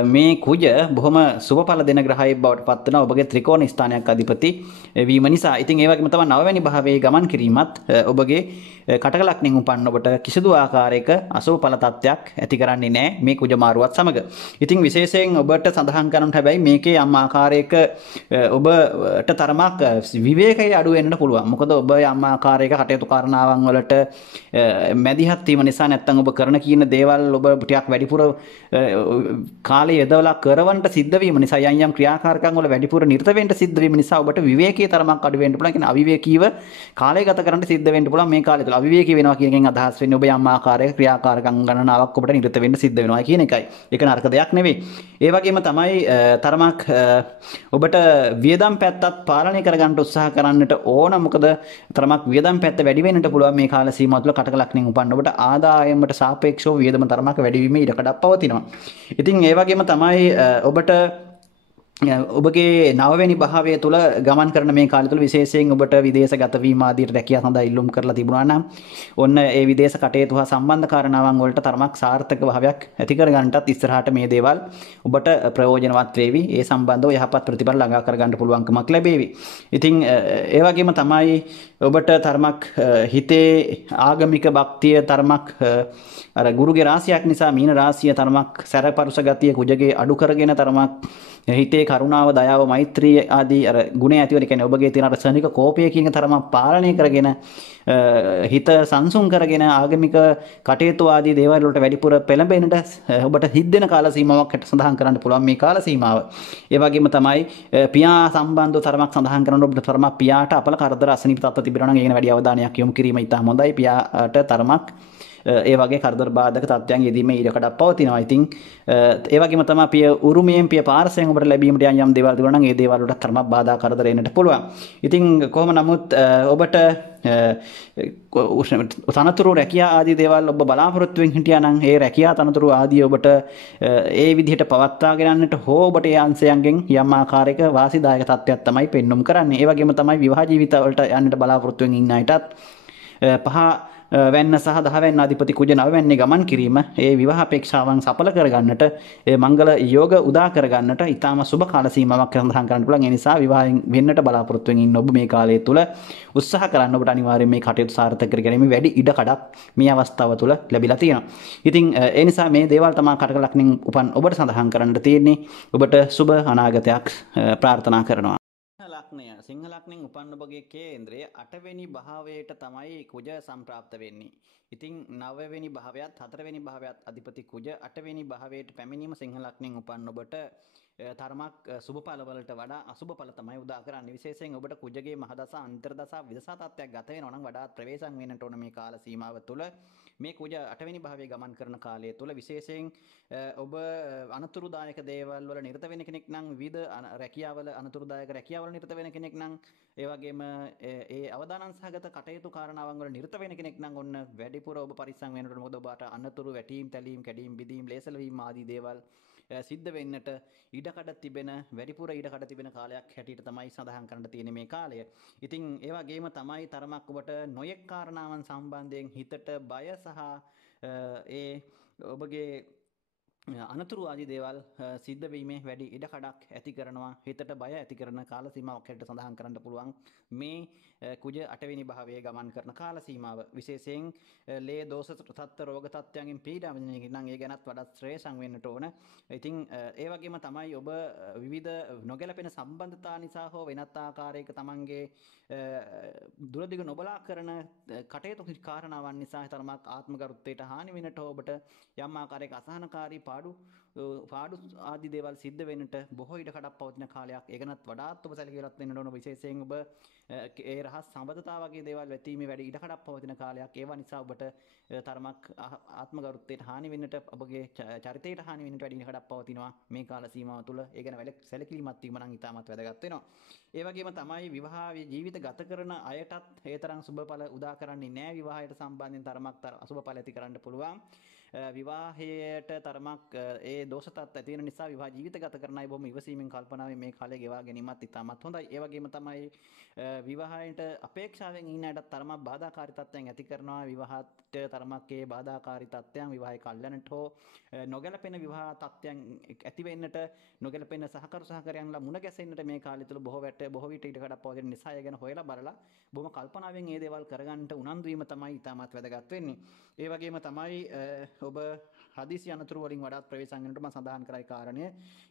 මේ කුජ බොහොම සුබඵල දෙන ග්‍රහයෙක් බවට පත් වෙනවා ඔබගේ ත්‍රිකෝණ ස්ථානයක් අධිපති වීම නිසා. ඉතින් ඒ වගේම තමයි 9 වෙනි භාවයේ ගමන් කිරීමත් ඔබගේ කටක ලග්නයෙන් උපන්න ඔබට කිසිදු ආකාරයක අසුබ ඵල තත්ත්වයක් ඇති කරන්නේ නැහැ මේ කුජ මාරුවත් සමග. ඉතින් විශේෂයෙන් ඔබට සඳහන් කරන්නට හැබැයි මේකේ යම් ආකාරයක ඔබට තරමක් විවේකයේ අඩු වෙන්න පුළුවන්. මොකද ඔබ යම් ආකාරයක කටයුතු කරනාවන් වලට මැදිහත් වීම නිසා නැත්නම් ඔබ කරන කියන දේවල් ඔබ ටිකක් වැඩිපුර කාලය යොදවලා කරවන්නට සිද්ධ වීම නිසා යම් ක්‍රියාකාරකම් වල වැඩිපුර නිරත වෙන්න සිද්ධ වීම නිසා ඔබට විවේකයේ තරමක් අඩු වෙන්න පුළුවන්. කියන්නේ අවිවේකීව කාලය ගත කරන්න සිද්ධ වෙන්න පුළුවන් මේ කාලය තුළ. අවිවේකී වෙනවා කියන එකෙන් අදහස් වෙන්නේ ඔබ යම් ආකාරයක ක්‍රියාකාරකම් ගණනාවක් ඔබට නිරත වෙන්න සිද්ධ වෙනවා කියන එකයි. ඒක නරක දෙයක් නෙවෙයි. ඒ වගේම තමයි තරමක් ඔබට වියදම් පැත්තත් පාලනය කරගන්න උත්සාහ කරන්නට ඕන. මොකද තරමක් වියදම් පැත්ත වැඩි වෙන්නට පුළුවන් මේ කාල සීමාව තුළ කටක ලග්නයෙන් උපන්න ඔබට ආදායමට සාපේක්ෂව වියදම තරමක් වැඩි වීමේ ඉඩකඩක් පවතිනවා. ඉතින් ඒ වගේම තමයි ඔබට ඔබගේ 9 වෙනි භාවය තුළ ගමන් කරන මේ කාලය තුළ විශේෂයෙන් ඔබට විදේශගත වීම ආදියට රැකියාව සඳහා ඉල්ලුම් කරලා තිබුණා නම් ඔන්න ඒ විදේශ කටයුතු හා සම්බන්ධ කාරණාවන් වලට තරමක් සාර්ථක භාවයක් ඇති කර ගන්නටත් ඉස්සරහට මේ දේවල් ඔබට ප්‍රයෝජනවත් වේවි. ඒ සම්බන්ධව යහපත් ප්‍රතිඵල ළඟා කර ගන්න පුළුවන්කමක් ලැබේවි. ඉතින් ඒ වගේම තමයි ඔබට තරමක් හිතේ ආගමික භක්තිය තරමක් අර ගුරුගේ රාශියක් නිසා මීන රාශිය තරමක් සැරපරුස ගතිය කුජගේ අඩු කරගෙන තරමක් හිතේ කරුණාව දයාව මෛත්‍රිය ආදී අර ගුණ ඇතිවන කියන්නේ ඔබගේ තියෙන අර සනික කෝපය කියන තරමක් පාලනය කරගෙන හිත සංසුන් කරගෙන ආගමික කටයුතු ආදී දේවල් වලට වැඩිපුර පෙළඹෙන්නට ඔබට හිද්දෙන කාල සීමාවක් හැට සඳහන් කරන්න පුළුවන් මේ කාල සීමාව. ඒ වගේම තමයි පියා සම්බන්ධව තරමක් සඳහන් කරනකොට ඔබට තරමක් පියාට අපල කරදර අසනීප තත්ත්ව තිබෙනවා නම් ඒකට වැඩි අවධානයක් යොමු කිරීම ඉතාම හොඳයි. පියාට තරමක් ඒ වගේ කරදර බාධක තත්ත්වයන් යෙදීමේ ඉඩකඩක් පවතිනවා. ඉතින් ඒ වගේම තමයි පිය උරුමයෙන් පිය පාර්ශවයෙන් ඔබට ලැබීමට යම් දේවල් තිබුණා නම් ඒ දේවල් වලට තරමක් බාධා කරදර එන්නට පුළුවන්. ඉතින් කොහොම නමුත් ඔබට තනතුරු රැකියා ආදී දේවල් ඔබ බලාපොරොත්තු වෙමින් හිටියා නම් ඒ රැකියා තනතුරු ආදී ඔබට ඒ විදිහට පවත්වාගෙන යන්නට හෝ ඔබට ඒ අංශයන්ගෙන් යම් ආකාරයක වාසිදායක තත්ත්වයක් තමයි පෙන්눔 කරන්නේ. ඒ වගේම තමයි විවාහ ජීවිත වලට යන්නට බලාපොරොත්තු වෙමින් ඉන්න අයටත් පහ වැන්න සහ 10 වැන්න අධිපති කුජ 9 වැන්නේ ගමන් කිරීම ඒ විවාහ අපේක්ෂාවන් සඵල කරගන්නට ඒ මංගල යෝග උදා කරගන්නට ඊටාම සුබ කාල සීමාවක් සඳහන් කරන්න පුළුවන්. ඒ නිසා විවාහයෙන් වෙන්නට බලාපොරොත්තු වෙමින් ඉන්න ඔබ මේ කාලය තුල උත්සාහ කරන්න ඔබට අනිවාර්යයෙන් මේ කටයුතු සාර්ථක කර ගැනීම වැඩි ඉඩ කඩක් මේ අවස්ථාව තුල ලැබිලා තියෙනවා. ඉතින් ඒ නිසා මේ දේවල් තමයි කටක ලග්නෙන් උපන් ඔබට සඳහන් කරන්න තියෙන්නේ. ඔබට සුබ අනාගතයක් ප්‍රාර්ථනා කරනවා. සිංහ ලග්නෙන් උපන්න ඔබගේ කේන්ද්‍රය 8 වෙනි භාවයට තමයි කුජ සම්ප්‍රාප්ත වෙන්නේ. ඉතින් 9 වෙනි භාවයත් 4 වෙනි භාවයත් අධිපති කුජ 8 වෙනි භාවයට පැමිණීම සිංහ ලග්නෙන් උපන්න ඔබට තරමක් සුබ ඵල වලට වඩා අසුබ ඵල තමයි උදා කරන්නේ. විශේෂයෙන් ඔබට කුජගේ මහදසා අන්තර්දසා විදසා තත්ත්වයක් ගත වෙනවා නම් වඩාත් ප්‍රවේශම් වෙන්නට ඕන මේ කාල සීමාව තුළ. මේ කුජ 8 වෙනි භාවයේ ගමන් කරන කාලය තුළ විශේෂයෙන් ඔබ අනතුරුදායක දේවල් වල නිරත වෙන කෙනෙක් නම් විවිධ රැකියාවල අනතුරුදායක රැකියාවල නිරත වෙන කෙනෙක් නම් ඒ වගේම ඒ අවදානම් සහගත කටයුතු කාරණාවන් වල නිරත වෙන කෙනෙක් නම් ඔන්න වැඩිපුර ඔබ පරිස්සම් වෙන්නට. මොකද ඔබට අනතුරු වැටීම් තැලීම් කැඩීම් බිදීම් ලේසල වීම ආදී දේවල් සිද්ධ වෙන්නට ඉඩකඩ තිබෙන වැඩිපුර ඉඩකඩ තිබෙන කාලයක් හැටියට තමයි සඳහන් කරන්න තියෙන මේ කාලය. ඉතින් ඒ වගේම තමයි තරමක් ඔබට නොයෙක් කාරණාවන් සම්බන්ධයෙන් හිතට බය සහ ඒ ඔබගේ අනතුරු ආදී දේවල් සිද්ධ වීමේ වැඩි ඉඩකඩක් ඇති කරනවා. හිතට බය ඇති කරන කාල සීමාවක් හැටියට සඳහන් කරන්න පුළුවන් මේ කුජ 8 වෙනි භාවයේ ගමන් කරන කාල සීමාව. විශේෂයෙන් ලේ දෝෂ තත්ත්ව රෝග තත්ත්වයන්ගෙන් පීඩා විඳින කෙනෙක් නම් ඒ ගැනත් වඩා ශ්‍රේෂ්ඨ වෙන්නට ඕන. ඉතින් ඒ වගේම තමයි ඔබ විවිධ නොගැලපෙන සම්බන්ධතා නිසා හෝ වෙනත් ආකාරයක තමන්ගේ දුරදිග නොබලා කරන කටයුතු කාරණාවන් නිසා තරමක් ආත්ම ගරුත්වයට හානි වෙන්නට ඔබට යම් ආකාරයක අසහනකාරී පාඩු පාඩු ආදී දේවල් සිද්ධ වෙන්නට බොහෝ ඉඩ කඩක් පවතින කාලයක්. ඒකනත් වඩාත් ඔබ සැලකිලිමත් වෙන්න ඕන. විශේෂයෙන් ඔබ ඒ රහස් සම්බන්ධතා වගේ දේවල් වැටීමේ වැඩි ඉඩ කඩක් පවතින කාලයක්. ඒවා නිසා ඔබට තරමක් ආත්මගරුත්වයට හානි වෙන්නට, ඔබගේ චරිතයට හානි වෙන්නට වැඩි ඉඩ කඩක් පවතිනවා මේ කාල සීමාව තුළ. ඒ ගැන සැලකිලිමත් වීම නම් ඉතාමත් වැදගත් වෙනවා. ඒ වගේම තමයි විවාහ ජීවිත ගත කරන අයටත් ඒ තරම් සුබඵල උදා කරන්නේ නැහැ. විවාහයට සම්බන්ධයෙන් තරමක් අසුබඵල ඇති කරන්න පුළුවන්. විවාහයට තරමක් ඒ දෝෂ තත් ඇති වෙන නිසා විවාහ ජීවිත ගත කරන අය බොහොම ඉවසීමෙන් කල්පනාවෙන් මේ කාලය ගෙවා ගැනීමත් ඉතාමත් හොඳයි. ඒ වගේම තමයි විවාහයට අපේක්ෂාවෙන් ඉන්න අයට තරමක් බාධාකාරී තත්ත්වයන් ඇති කරනවා. විවාහයට තරමක් ඒ බාධාකාරී තත්ත්වයන් විවාහය කල්යනට හෝ නොගැලපෙන විවාහ තත්ත්වයන් ඇති වෙන්නට, නොගැලපෙන සහකරු සහකරයන්ලා මුණ ගැසෙන්නට මේ කාලය තුළ බොහෝ විට ඉඩ කඩක් පවතින නිසා ඒ ගැන හොයලා බලලා බොහොම කල්පනාවෙන් මේ දේවල් කරගන්නට උනන්දු වීම තමයි ඉතාමත් වැදගත් වෙන්නේ. ඒ වගේම තමයි ඔබ හදිසි අනතුරු වලින් වඩාත් ප්‍රවේශම් වෙනට මම සඳහන් කරයි කාරණය.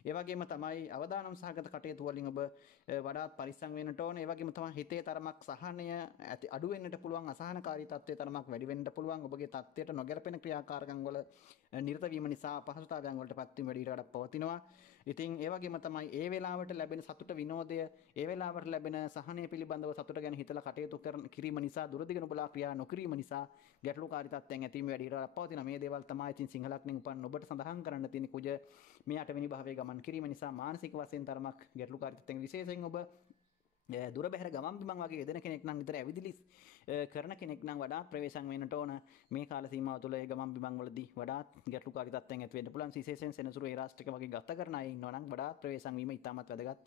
ඒ වගේම තමයි අවදානම් සහගත කටයුතු වලින් ඔබ වඩාත් පරිස්සම් වෙන්නට ඕන. ඒ වගේම තමයි හිතේ තරමක් සහනය අඩු වෙන්නට පුළුවන්, අසහනකාරී තත්ත්වය තරමක් වැඩි වෙන්නට පුළුවන්. ඔබගේ තත්ත්වයට නොගැලපෙන ක්‍රියාකාරකම් වල නිරත වීම නිසා අපහසුතාවයන් වලට පත්වීම වැඩි ඉඩක් පවතිනවා. ඉතින් ඒ වගේම තමයි ඒ වෙලාවට ලැබෙන සතුට විනෝදය, ඒ වෙලාවට ලැබෙන සහනය පිළිබඳව සතුට ගැන හිතලා කටයුතු කිරීම නිසා දුරදිග නොබලා ක්‍රියා නොකිරීම නිසා ගැටලුකාරී තත්ත්වයන් ඇතිවීම වැඩි ඉඩක් පවතිනවා. මේ දේවල් තමයි ඉතින් සිංහලක්නෙන් උපන් ඔබට සඳහන් කරන්න තියෙන කුජ මේ 8 වෙනි භාවයේ ගමන් කිරීම නිසා මානසික වශයෙන් තරමක් ගැටලුකාරී තත්ත්වයන් විශේෂයෙන් ඔබ දුර බැහැර ගමන් බිමන් වගේ යෙදෙන කෙනෙක් නම් විතර ඇවිදිලි කරන කෙනෙක් නම් වඩාත් ප්‍රවේශම් වෙන්නට ඕන. මේ කාල සීමාව තුළ ඒ ගමන් බිමන් වලදී වඩාත් ගැටලුකාරී තත්ත්වයන් ඇති වෙන්න පුළුවන්. විශේෂයෙන් සෙනසුරු ඒ රාෂ්ට්‍රික වගේ ගත කරන අය ඉන්නවා නම් වඩාත් ප්‍රවේශම් වීම ඉතාමත් වැදගත්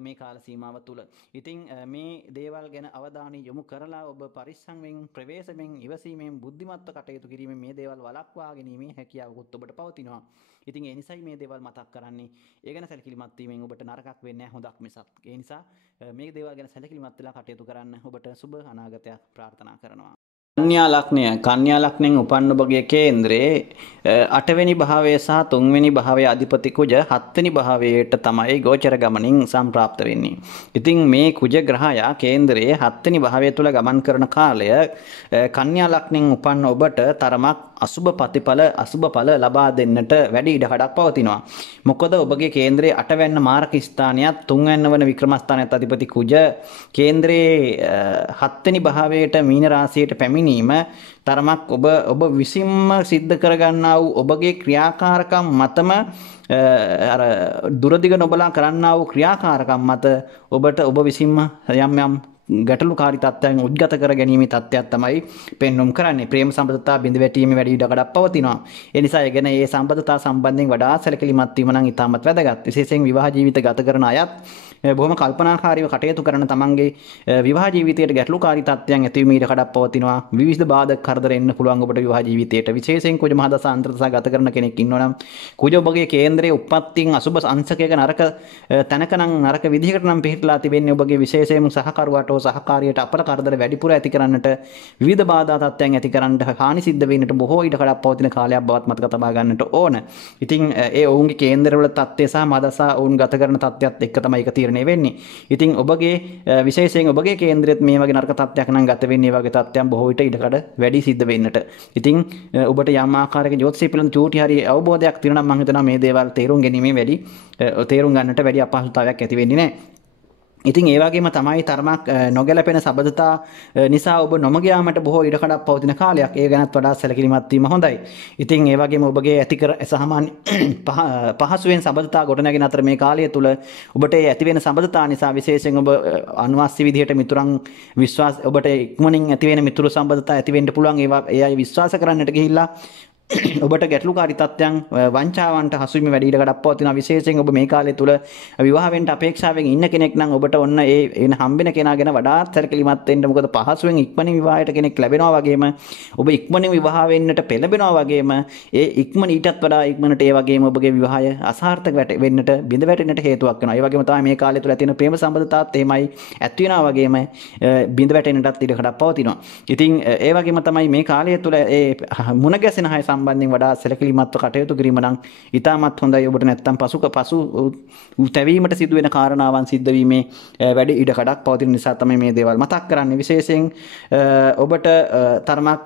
මේ කාල සීමාව තුළ. ඉතින් මේ දේවල් ගැන අවධානය යොමු කරලා ඔබ පරිස්සම්ෙන්, ප්‍රවේශමෙන්, ඉවසීමෙන්, බුද්ධිමත්ව කටයුතු කිරීමෙන් මේ දේවල් වළක්වා ගැනීමේ හැකියාවකුත් ඔබට පවතිනවා. ඉතින් ඒ නිසායි මේ දේවල් මතක් කරන්නේ. ඒ ගැන සැලකිලිමත් වීමෙන් ඔබට නරකක් වෙන්නේ නැහැ, හොඳක් මිසක්. ඒ නිසා මේ දේවල් ගැන සැලකිලිමත් වෙලා කටයුතු කරන්න ඔබට සුබ අනාගතයක් ප්‍රාර්ථනා කරනවා. කන්‍යා ලග්නයෙන් උපන් ඔබගේ කේන්ද්‍රයේ 8 වෙනි භාවය සහ 3 වෙනි භාවයේ අධිපති කුජ 7 වෙනි භාවයට තමයි ගෝචර ගමනින් සම්ප්‍රාප්ත වෙන්නේ. ඉතින් මේ කුජ ග්‍රහයා කේන්ද්‍රයේ 7 වෙනි භාවය තුල ගමන් කරන කාලය කන්‍යා ලග්නයෙන් උපන් ඔබට තරමක් අසුබ ප්‍රතිඵල, අසුබ ඵල ලබා දෙන්නට වැඩි ඉඩකඩක් පවතිනවා. මොකද ඔබගේ කේන්ද්‍රයේ 8 වෙනි මාරක ස්ථානයත් 3 වෙනි වන වික්‍රම ස්ථානයත් අධිපති කුජ කේන්ද්‍රයේ 7 වෙනි භාවයට මීන රාශියට පැමිණීම තරමක් ඔබ විසින්ම සිද්ධ කරගන්නා වූ ඔබගේ ක්‍රියාකාරකම් මතම අර දුරදිග නොබලා කරන්නා වූ ක්‍රියාකාරකම් මත ඔබ විසින්ම යම් ගැටලුකාරී තත්ත්වයන් උද්ගත කර ගැනීමේ තත්ත්වයක් තමයි පෙන්වුම් කරන්නේ. ප්‍රේම සම්බන්ධතා බිඳ වැටීමේ වැඩි ඉඩකඩක් පවතිනවා. ඒ නිසා ඒ ගැන ඒ සම්බන්ධතා සම්බන්ධයෙන් වඩා සැලකිලිමත් වීම නම් ඉතාමත් වැදගත්. විශේෂයෙන් විවාහ ජීවිත ගත කරන අයත් බොහොම කල්පනාකාරීව කටයුතු කරන තමන්ගේ විවාහ ජීවිතයට ගැටලුකාරී තත්ත්වයන් ඇතිවීමේ ඉඩකඩක් පවතිනවා. විවිධ බාධක කරදර එන්න පුළුවන් ඔබට විවාහ ජීවිතයට. විශේෂයෙන් කුජ මහදස අන්තර්දශා ගත කරන කෙනෙක් ඉන්නවා නම් කුජ ඔබගේ කේන්ද්‍රයේ උප්පත්තියෙන් අසුබ අංශකයක නරක තැනක නම් නරක විදිහකට නම් පිහිටලා තිබෙන්නේ ඔබගේ විශේෂයෙන් සහකරුවට සහකාරියට අපල කරදර වැඩිපුර ඇති කරන්නට, විවිධ බාධා තත්ත්වයන් ඇති කරන්නට, හානි සිද්ධ වෙන්නට බොහෝ ඉඩකඩක් පවතින කාලයක් බවත් මතක තබා ගන්නට ඕන. ඉතින් ඒ ඔවුන්ගේ කේන්දරවල තත්ත්වය සහ මදසා ඔවුන් ගත කරන තත්ත්වයත් එක්ක තමයි ඒක තීරණය වෙන්නේ. ඉතින් ඔබගේ විශේෂයෙන් ඔබගේ කේන්ද්‍රෙත් මේ වගේ නරක තත්ත්වයක් නම් ගත වෙන්නේ, මේ වගේ තත්ත්වයන් බොහෝ විට ඉඩකඩ වැඩි සිද්ධ වෙන්නට. ඉතින් ඔබට යම් ආකාරයක ජ්‍යොතිෂය පිළිබඳ චූටි හරි අවබෝධයක් තියෙනවා නම් මම හිතනවා මේ දේවල් තේරුම් ගන්නට වැඩි අපහසුතාවයක් ඇති වෙන්නේ නැහැ. ඉතින් ඒ වගේම තමයි තරමක් නොගැලපෙන සබඳතා නිසා ඔබ නොමග යාමට බොහෝ ඉඩකඩක් පවතින කාලයක්. ඒ ගැනත් වඩා සැලකිලිමත් වීම හොඳයි. ඉතින් ඒ වගේම ඔබගේ ඇතිකර සාමාන්‍ය පහසුවෙන් සබඳතා ගොඩනැගෙන අතර මේ කාලය තුල ඔබට ඇති වෙන සබඳතා නිසා විශේෂයෙන් ඔබ අනවශ්‍ය විදිහට මිතුරන් විශ්වාස ඔබට ඉක්මනින් ඇති වෙන මිතුරු සම්බන්ධතා ඇති වෙන්න පුළුවන්. ඒ අය විශ්වාස කරන්නට ගිහිල්ලා ඔබට ගැටලුකාරී තත්ත්වයන් වංචාවන්ට හසුවීම වැඩි ඉඩකඩක් පවතිනවා. විශේෂයෙන් ඔබ මේ කාලය තුල විවාහ වෙන්න අපේක්ෂාවෙන් ඉන්න කෙනෙක් නම් ඔබට ඔන්න ඒ එන හම්බෙන කෙනා ගැන වඩාත් සැලකිලිමත් වෙන්න. මොකද පහසුවෙන් ඉක්මනින් විවාහයට කෙනෙක් ලැබෙනවා වගේම ඔබ ඉක්මනින් විවාහ වෙන්නට පෙළඹෙනවා වගේම ඒ ඉක්මන ඊටත් වඩා ඉක්මනට ඒ වගේම ඔබගේ විවාහය අසාර්ථක වෙන්නට බිඳ වැටෙන්නට හේතුවක් වෙනවා. ඒ වගේම තමයි මේ කාලය තුල තියෙන ප්‍රේම සම්බන්ධතාවත් එහෙමයි ඇති වෙනවා වගේම බිඳ වැටෙන්නටත් ඉඩකඩක් පවතිනවා. ඉතින් ඒ වගේම තමයි මේ කාලය තුල ඒ මුණ ගැසෙන අය සම්බන්ධයෙන් වඩා සැලකිලිමත්ව කටයුතු කිරීම නම් ඉතාමත් හොඳයි. ඔබට නැත්තම් පසු තැවීමට සිදුවෙන කාරණාවන් සිද්ධ වීමේ වැඩි ඉඩකඩක් පවතින නිසා තමයි මේ දේවල් මතක් කරන්නේ. විශේෂයෙන් ඔබට තරමක්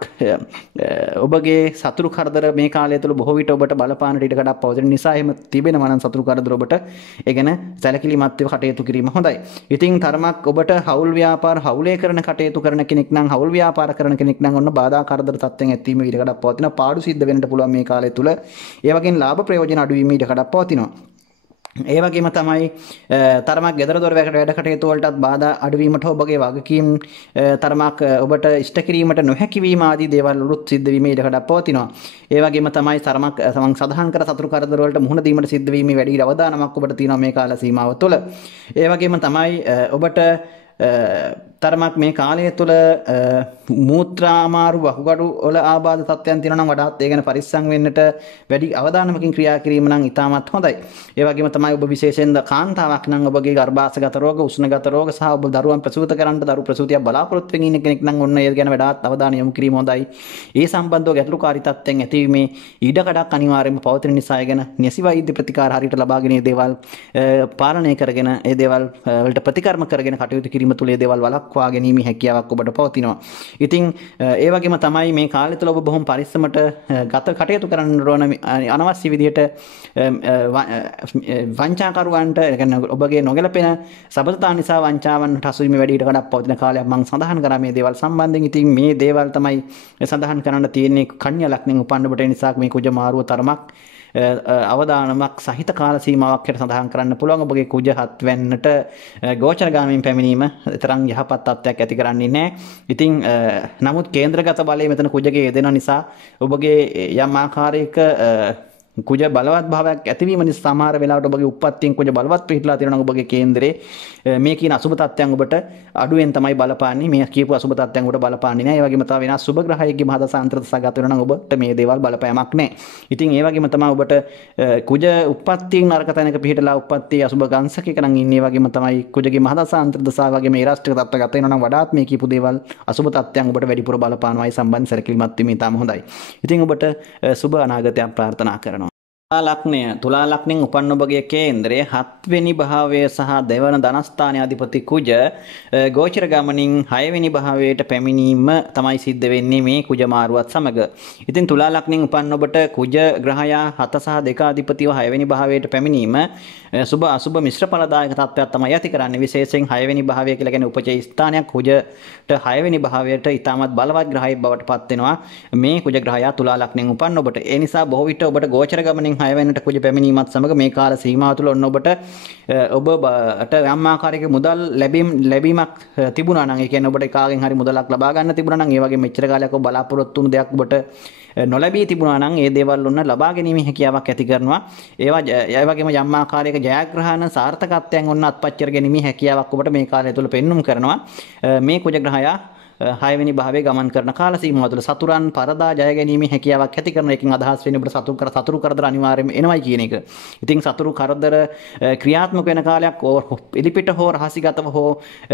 ඔබගේ සතුරු කරදර මේ කාලය තුළ බොහෝ විට ඔබට බලපාන ඉඩකඩක් පවතින නිසා එහෙම තිබෙනවා නම් සතුරු කරදර ඔබට ඒ ගැන සැලකිලිමත්ව කටයුතු කිරීම හොඳයි. ඉතින් තරමක් ඔබට හවුල් ව්‍යාපාර හවුලේ කරන කටයුතු කරන කෙනෙක් නම් හවුල් ව්‍යාපාර කරන කෙනෙක් නම් ඔන්න බාධා කරදර තත්ත්වයන් ඇතිවීම ඉඩකඩක් පවතින පාඩු සිද්ධ වෙන්නට පුළුවන් මේ කාලය තුළ. ඒ වගේම ලාභ ප්‍රයෝජන අඩු වීම ඉඩකඩක් පවතිනවා. ඒ වගේම තමයි තරමක් ගෙදර දොර වැඩ කටයුතු වලටත් බාධා අඩු වීමට ඔබගේ වගකීම් තරමක් ඔබට ඉෂ්ට කිරීමට නොහැකි වීම ආදී දේවල් උරුත් සිද්ධ වීම ඉඩකඩක් පවතිනවා. ඒ වගේම තමයි තරමක් තමන් සඳහන් කර සතුරු කරදර වලට මුහුණ දීමට සිද්ධ වීමේ වැඩි අවදානමක් ඔබට තියෙනවා මේ කාල සීමාව තුළ. ඒ වගේම තමයි ඔබට තරමක් මේ කාලය තුළ මූත්‍රා අමාරු වකුගඩු වල ආබාධ තත්ත්වයන් තියෙනවා නම් වඩාත් ඒ ගැන පරිස්සම් වෙන්නට වැඩි අවධානමකින් ක්‍රියා කිරීම නම් ඉතාමත් හොඳයි. ඒ වගේම තමයි ඔබ විශේෂයෙන් කාන්තාවක් නම් ඔබගේ ගර්භාෂගත රෝග, උෂ්ණගත රෝග සහ ඔබ දරුවන් ප්‍රසූත කරන්න දරු ප්‍රසූතියක් බලාපොරොත්තු වෙමින් ඉන්න කෙනෙක් නම් ඔන්න ඒ ගැන වඩාත් අවධානය යොමු කිරීම හොඳයි. ඒ සම්බන්ධව ගැටලුකාරී තත්ත්වයන් ඇතිවීමේ ඉඩකඩක් අනිවාර්යයෙන්ම පවතින නිසා ඒ ගැන නිසි වෛද්‍ය ප්‍රතිකාර හරියට ලබාගෙන මේ දේවල් පාලනය කරගෙන ඒ දේවල් වලට ප්‍රතිකර්ම කරගෙන කටයුතු කිරීම තුළ ඒ දේවල් වළක්වා ගැනීමේ හැකියාවක් ඔබට පවතිනවා. ඉතින් ඒ වගේම තමයි මේ කාලය තුළ ඔබ බොහොම පරිස්සමට කටයුතු කරන්න ඕන අනවශ්‍ය විදිහට වංචාකරුවන්ට ඔබගේ නොගැලපෙන සබඳතා නිසා වංචාවන්ට හසු වීම වැඩි ඉඩකඩක් පවතින කාලයක් මම සඳහන් කරා මේ දේවල් සම්බන්ධයෙන්. ඉතින් මේ දේවල් තමයි සඳහන් කරන්න තියෙන්නේ කන්‍යා ලග්නෙන් උපන්න ඔබට. ඒ නිසා මේ කුජ මාරුව තරමක් අවදානමක් සහිත කාල සීමාවක් හැට සඳහන් කරන්න පුළුවන්. ඔබගේ කුජ හත් වෙන්නට ගෝචරගාමීන් පැමිණීම තරම් යහපත් තත්ත්වයක් ඇති කරන්නේ නැහැ. ඉතින් නමුත් කේන්ද්‍රගත බලය මෙතන කුජගේ යෙදෙන නිසා ඔබගේ යම් ආකාරයක කුජ බලවත් භාවයක් ඇතිවීම නිසා සමහර වෙලාවට ඔබගේ උප්පත්තියෙන් කුජ බලවත් පිටලා තියෙනවා නම් ඔබගේ කේන්දරේ මේ කියන අසුබ තත්ත්වයන් ඔබට අඩුවෙන් තමයි බලපාන්නේ. මේ කියපු අසුබ තත්ත්වයන් ඔබට බලපාන්නේ නැහැ. ඒ වගේම තව වෙනස් සුබ ග්‍රහයෙක්ගේ මහදසාන්තර දසාගත වෙනවා නම් ඔබට මේ දේවල් බලපෑමක් නැහැ. ඉතින් ඒ වගේම තමයි ඔබට කුජ උප්පත්තියෙන් නරක තැනක පිහිටලා උප්පත්තිය අසුබ ගංශකයක නම් ඉන්නේ. ඒ වගේම තමයි කුජගේ මහදසාන්තර දසා වගේ මේ රාෂ්ට්‍රික තත්ත්ව ගත වෙනවා නම් වඩාත් මේ කියපු දේවල් අසුබ තත්ත්වයන් ඔබට වැඩිපුර බලපානවා. ඒ සම්බන්ධ සැලකිලිමත් වීම ඉතාම හොඳයි. ඉතින් ඔබට සුබ අනාගතයක් ප්‍රාර්ථනා කරනවා. තුලා ලග්නෙන් උපන්න ඔබගේ කේන්ද්‍රය හත්වෙනි භාවය සහ දෙවන ධනස්ථානයේ අධිපති කුජ ගෝචර ගමනින් හයවෙනි භාවයට පැමිණීම තමයි සිද්ධ වෙන්නේ මේ කුජ මාරුවත් සමග. ඉතින් තුලා ලග්නෙන් උපන්න ඔබට කුජ ග්‍රහයා 7 සහ 2 අධිපතිව හයවෙනි භාවයට පැමිණීම සුබ අසුබ මිශ්‍ර ඵලදායක තත්ත්වයක් තමයි ඇති කරන්නේ. විශේෂයෙන් හයවෙනි භාවය කියලා කියන්නේ උපචය ස්ථානයක්. කුජට හයවෙනි භාවයට ඉතාමත් බලවත් ග්‍රහයෙක් බවට පත් වෙනවා මේ කුජ ග්‍රහයා තුලා ලග්නෙන් උපන්න ඔබට. ඒ නිසා බොහෝ විට ඔබට ගෝචර ගමනින් 6 වෙනිට කුජ පැමිණීමත් සමග මේ කාල සීමාව තුළ ඔන්න ඔබට ඔබට යම් ආකාරයක මුදල් ලැබීමක් තිබුණා නම් ඒ කියන්නේ ඔබට කාගෙන් හරි මුදලක් ලබා ගන්න තිබුණා නම් ඒ වගේ මෙච්චර කාලයක් ඔබ බලාපොරොත්තු වුණු දෙයක් ඔබට නොලැබී තිබුණා නම් ඒ දේවල් ඔන්න ලබා ගැනීමේ හැකියාවක් ඇති කරනවා. ඒ වගේම යම් ආකාරයක ජයග්‍රහණ සාර්ථකත්වයන් ඔන්න අත්පත් කර ගැනීමේ හැකියාවක් ඔබට මේ කාලය තුළ පෙන්눔 කරනවා. මේ කුජ ග්‍රහයා 6 වෙනි භාවයේ ගමන් කරන කාල සීමාව තුළ සතුරන් පරදා ජය ගැනීමේ හැකියාවක් ඇති කරන එකකින් අදහස් වෙන්නේ ඔබට සතුරු කරදර අනිවාර්යයෙන්ම එනවයි කියන එක. ඉතින් සතුරු කරදර ක්‍රියාත්මක වෙන කාලයක් එලිපිට හෝ රහසිගතව හෝ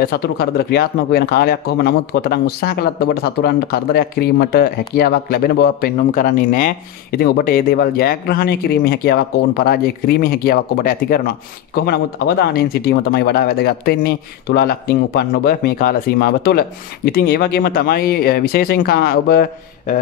සතුරු කරදර ක්‍රියාත්මක වෙන කාලයක් කොහොම නමුත් කොතරම් උත්සාහ කළත් ඔබට සතුරන්ට කරදරයක් කිරීමට හැකියාවක් ලැබෙන බවක් පෙන්වුම් කරන්නේ නැහැ. ඉතින් ඔබට මේ දේවල් ජයග්‍රහණය කිරීමේ හැකියාවක් ඕන් පරාජය කිරීමේ හැකියාවක් ඔබට ඇති කරනවා. කොහොම නමුත් අවධානයෙන් සිටීම තමයි වඩා වැදගත් වෙන්නේ තුලා ලග්නින් උපන් ඔබ මේ කාල සීමාව තුළ. ඉතින් ඒ වගේම තමයි විශේෂයෙන් ඔබ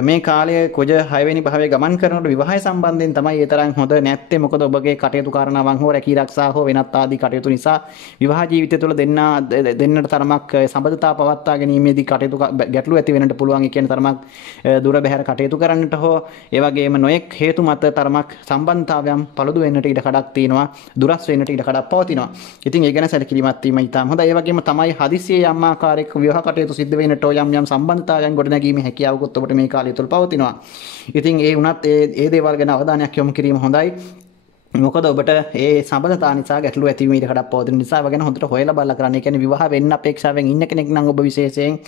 මේ කාලයේ කුජ 6 වෙනි භාවයේ ගමන් කරනකොට විවාහය සම්බන්ධයෙන් තමයි ඒ තරම් හොඳ නැත්තේ. මොකද ඔබගේ කටයුතු කාරණාවන් හෝ රැකී ආරක්ෂා හෝ වෙනත් ආදී කටයුතු නිසා විවාහ ජීවිතය තුළ දෙන්නට තරමක් සම්බන්ධතා පවත්වා ගැනීමේදී කටයුතු ගැටලු ඇති වෙන්නට පුළුවන්. ඒ කියන්නේ තරමක් දුර බැහැර කටයුතු කරන්නට හෝ ඒ වගේම නොඑක් හේතු මත තරමක් සම්බන්ධතාවයන් පළුදු වෙන්නට ඉඩ කඩක් තියෙනවා. දුරස් වෙන්නට ඉඩ කඩක් පවතිනවා. ඉතින් ඒ ගැන සැලකිලිමත් වීම ඉතාම හොඳයි. ඒ වගේම තමයි හදිසියේ යම් ආකාරයක විවාහ කටයුතු සිද්ධ වෙන්නට යම් සම්බන්ධතාවයන් ගොඩනැගීමේ හැකියාවකුත් ඔබට මේ කාලය තුළ පවතිනවා. ඉතින් ඒ වුණත් ඒ දේවල් ගැන අවධානයක් යොමු කිරීම හොඳයි. මොකද ඔබට ඒ සම්බන්ධතා නිසා ගැටලු ඇතිවීම ඉඩ කඩක් පවතින නිසා ඒව ගැන හොඳට හොයලා බලලා කරන්න. ඒ කියන්නේ විවාහ වෙන්න අපේක්ෂාවෙන් ඉන්න කෙනෙක් නම් ඔබ විශේෂයෙන්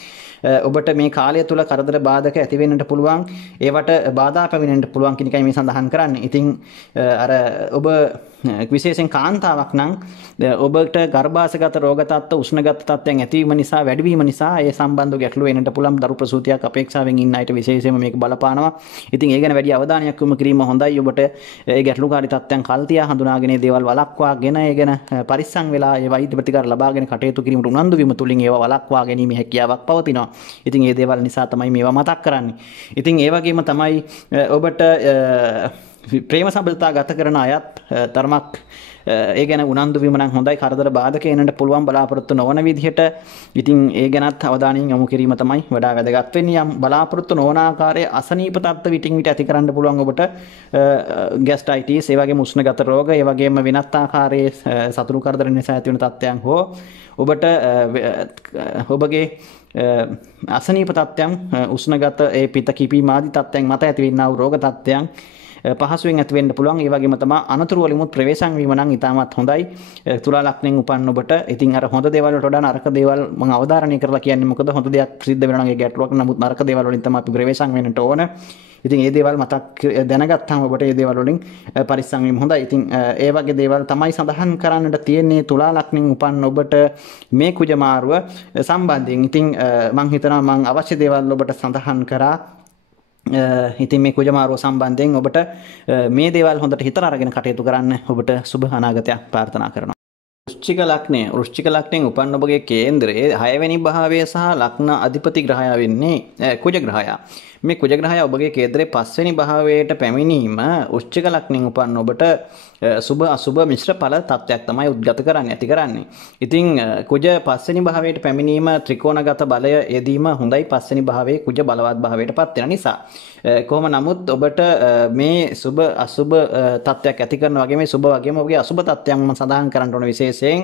ඔබට මේ කාලය තුල කරදර බාධක ඇති වෙන්නට පුළුවන්. ඒවට බාධා පැමිණෙන්නට පුළුවන් කියන එකයි මේ සඳහන් කරන්නේ. ඉතින් අර ඔබ විශේෂයෙන් කාන්තාවක් නම් ඔබට ගර්භාෂගත රෝග තත්ත්ව උෂ්ණගත තත්ත්වයන් ඇතිවීම නිසා වැඩිවීම නිසා ඒ සම්බන්ධව ගැටලු වෙන්නට පුළුවන්. දරු ප්‍රසූතියක් අපේක්ෂාවෙන් ඉන්න අයට විශේෂයෙන්ම මේක බලපානවා. ඉතින් ඒ ගැන වැඩි අවධානයක් යොමු කිරීම හොඳයි. ඔබට ඒ ගැටලුකාරී තත්ත්වයන් කල්තියා හඳුනාගෙන ඒ දේවල් වළක්වාගෙන ඒ ගැන පරිස්සම් වෙලා ඒ වෛද්‍ය ප්‍රතිකාර ලබාගෙන කටයුතු කිරීමට උනන්දු වීම තුලින් ඒවා වළක්වා ගැනීම හැකියාවක් පවතිනවා. ඉතින් ඒ දේවල් නිසා තමයි මේවා මතක් කරන්නේ. ඉතින් ඒ වගේම තමයි ඔබට ප්‍රේම සම්බන්ධතා ගත කරන අයත් තරමක් ඒ ගැන උනන්දු වීම නම් හොඳයි. කරදර බාධක එන්නට පුළුවන් බලාපොරොත්තු නොවන විදිහට. ඉතින් ඒ ගැනත් අවධානයෙන් යොමු කිරීම තමයි වඩා වැදගත් වෙන්නේ. යම් බලාපොරොත්තු නොවන ආකාරයේ අසනීප තත්ත්ව විටින් විට ඇති කරන්න පුළුවන් ඔබට ગેස්ට්‍රයිටිස්, ඒ වගේම උෂ්ණගත රෝග, ඒ වගේම වෙනත් ආකාරයේ සතුරු කරදර නිසා ඇති වෙන තත්ත්වයන් හෝ ඔබට ඔබගේ අසනීප තත්ත්වයන් උෂ්ණගත ඒ පිත කිපීම ආදී තත්ත්වයන් මත ඇතිවෙනා වූ රෝග තත්ත්වයන් පහසුවෙන් ඇති වෙන්න පුළුවන්. ඒ වගේම තමයි අනතුරු වලිමුත් ප්‍රවේශම් වීම නම් ඉතාමත් හොඳයි. තුලා ලග්නෙන් උපන් ඔබට ඉතින් අර හොඳ දේවල් වලට වඩා නරක දේවල් මම අවධාරණය කරලා කියන්නේ මොකද හොඳ දෙයක් සිද්ධ වෙනවා නම් ඒ ගැටලුවක්. නමුත් නරක දේවල් වලින් තමයි අපි ප්‍රවේශම් වෙන්නට ඕන. ඉතින් ඒ දේවල් මතක් දැනගත්තාම ඔබට ඒ දේවල් වලින් පරිස්සම් වීම හොඳයි. ඉතින් ඒ වගේ දේවල් තමයි සඳහන් කරන්නට තියෙන්නේ තුලා ලග්නෙන් උපන් ඔබට මේ කුජ මාරුව සම්බන්ධයෙන්. ඉතින් මම හිතනවා මම අවශ්‍ය දේවල් ඔබට සඳහන් කරා. ඉතින් මේ කුජ මාරුව සම්බන්ධයෙන් ඔබට මේ දේවල් හොඳට හිතලා අරගෙන කටයුතු කරන්න ඔබට සුබ අනාගතයක් ප්‍රාර්ථනා කරනවා. වෘශ්චික ලග්නයෙන් උපන් ඔබගේ කේන්ද්‍රයේ 6 වෙනි භාවය සහ ලග්න අධිපති ග්‍රහය වෙන්නේ කුජ ග්‍රහය. මේ කුජ ග්‍රහය ඔබගේ කේන්ද්‍රයේ 5 වෙනි භාවයට පැමිණීම වෘශ්චික ලග්නයෙන් උපන් ඔබට සුබ අසුබ මිශ්‍ර ඵල තත්ත්වයක් තමයි උද්ගත කරන්නේ ඇති කරන්නේ. ඉතින් කුජ 5 වෙනි භාවයට පැමිණීම ත්‍රිකෝණගත බලය යෙදීම හොඳයි. 5 වෙනි භාවයේ කුජ බලවත් භාවයට පත් වෙන නිසා. කොහොම නමුත් ඔබට මේ සුබ අසුබ තත්ත්වයක් ඇති කරන වගේ මේ සුබ වගේම ඔබගේ අසුබ තත්ත්වයන් මම සඳහන් කරන්න ඕන විශේෂයෙන්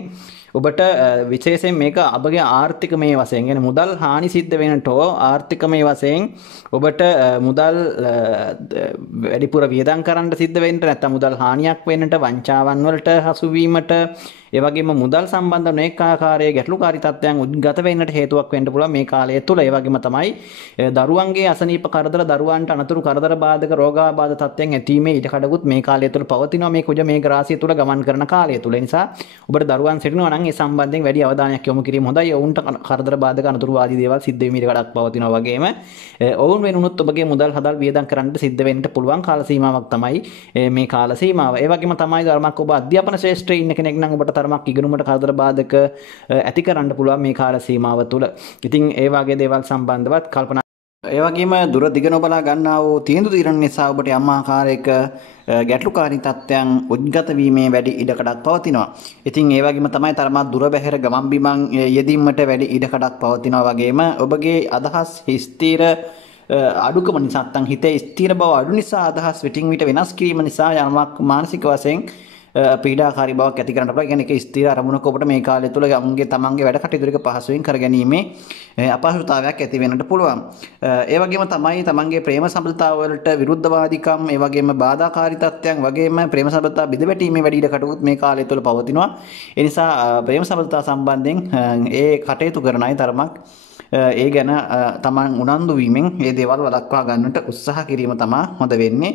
ඔබට විශේෂයෙන් මේක ඔබගේ ආර්ථිකමය වශයෙන් කියන්නේ මුදල් හානි සිද්ධ වෙනට හෝ ආර්ථිකමය වශයෙන් ඔබට මුදල් වැඩිපුර වියදම් කරන්න සිද්ධ වෙන්න නැත්නම් මුදල් හානියක් වෙන්නට වංචාවන් වලට හසු වීමට ඒ වගේම මුදල් සම්බන්ධ නොඑක ආකාරයේ ගැටලුකාරී තත්ත්වයන් උද්ගත වෙන්නට හේතුවක් වෙන්න පුළුවන් මේ කාලය තුළ. ඒ වගේම තමයි දරුවන්ගේ අසනීප කරදර, දරුවන්ට අනතුරු කරදර බාධක රෝගාබාධ තත්ත්වයන් ඇතිීමේ ඊට කඩකුත් මේ කාලය තුළ පවතිනවා. මේ කුජ මේඝ රාශිය තුළ ගමන් කරන කාලය තුළ. ඒ නිසා ඔබට දරුවන් සිටිනවා නම් ඒ සම්බන්ධයෙන් වැඩි අවධානයක් යොමු කිරීම හොඳයි. ඔවුන්ට කරදර බාධක අනතුරු ආදී දේවල් සිද්ධ වෙීම ඊට කඩක් පවතිනවා වගේම ඔවුන් වෙනුනොත් ඔබගේ මුදල් හදල් වියදම් කරන්න සිද්ධ වෙන්න පුළුවන් කාල සීමාවක් තමයි මේ කාල සීමාව. ඒ වගේම තමයි ධර්මයක් ඔබ අධ්‍යාපන ශ්‍රේෂ්ඨයේ ඉන්න කෙනෙක් නම් ඔබට තරමක් ඉගෙනුමට කරදර බාධක ඇති කරන්න පුළුවන් මේ කාල සීමාව තුළ. ඉතින් ඒ වගේ දේවල් සම්බන්ධවත් කල්පනා ඒ වගේම දුර දිග නොබලා ගන්නා වූ තීන්දුව తీරන නිසා ඔබට යම් ආකාරයක ගැටලුකාරී තත්ත්වයන් උද්ගත වීමේ වැඩි ඉඩකඩක් පවතිනවා. ඉතින් ඒ වගේම තමයි තරමක් දුර බැහැර ගමන් බිමන් යෙදීමට වැඩි ඉඩකඩක් පවතිනවා වගේම ඔබගේ අදහස් ස්ථිර අඩුකම නිසා නැත්නම් හිතේ ස්ථිර බව අඩු නිසා අදහස් විටින් විට වෙනස් කිරීම නිසා යමක් මානසික වශයෙන් පීඩාකාරී බවක් ඇති කරන්න පුළුවන්. කියන්නේ ඒක ස්ථිර අරමුණක ඔබට මේ කාලය තුළ තමන්ගේ වැඩ කටයුතු ටික පහසුවෙන් කරගැනීමේ අපහසුතාවයක් ඇති වෙන්නට පුළුවන්. ඒ වගේම තමයි තමන්ගේ ප්‍රේම සම්බන්ධතාව වලට විරුද්ධවාදීකම්, ඒ වගේම බාධාකාරී තත්ත්වයන් වගේම ප්‍රේම සම්බන්ධතාව බිඳවැටීමේ වැඩි ඉඩ කටයුතු මේ කාලය තුළ පවතිනවා. ඒ නිසා ප්‍රේම සම්බන්ධතාව සම්බන්ධයෙන් ඒ කටයුතු කරන අය තරමක් ඒ ගැන තමන් උනන්දු වීමෙන් ඒ දේවල් වළක්වා ගන්නට උත්සාහ කිරීම තමයි හොඳ වෙන්නේ.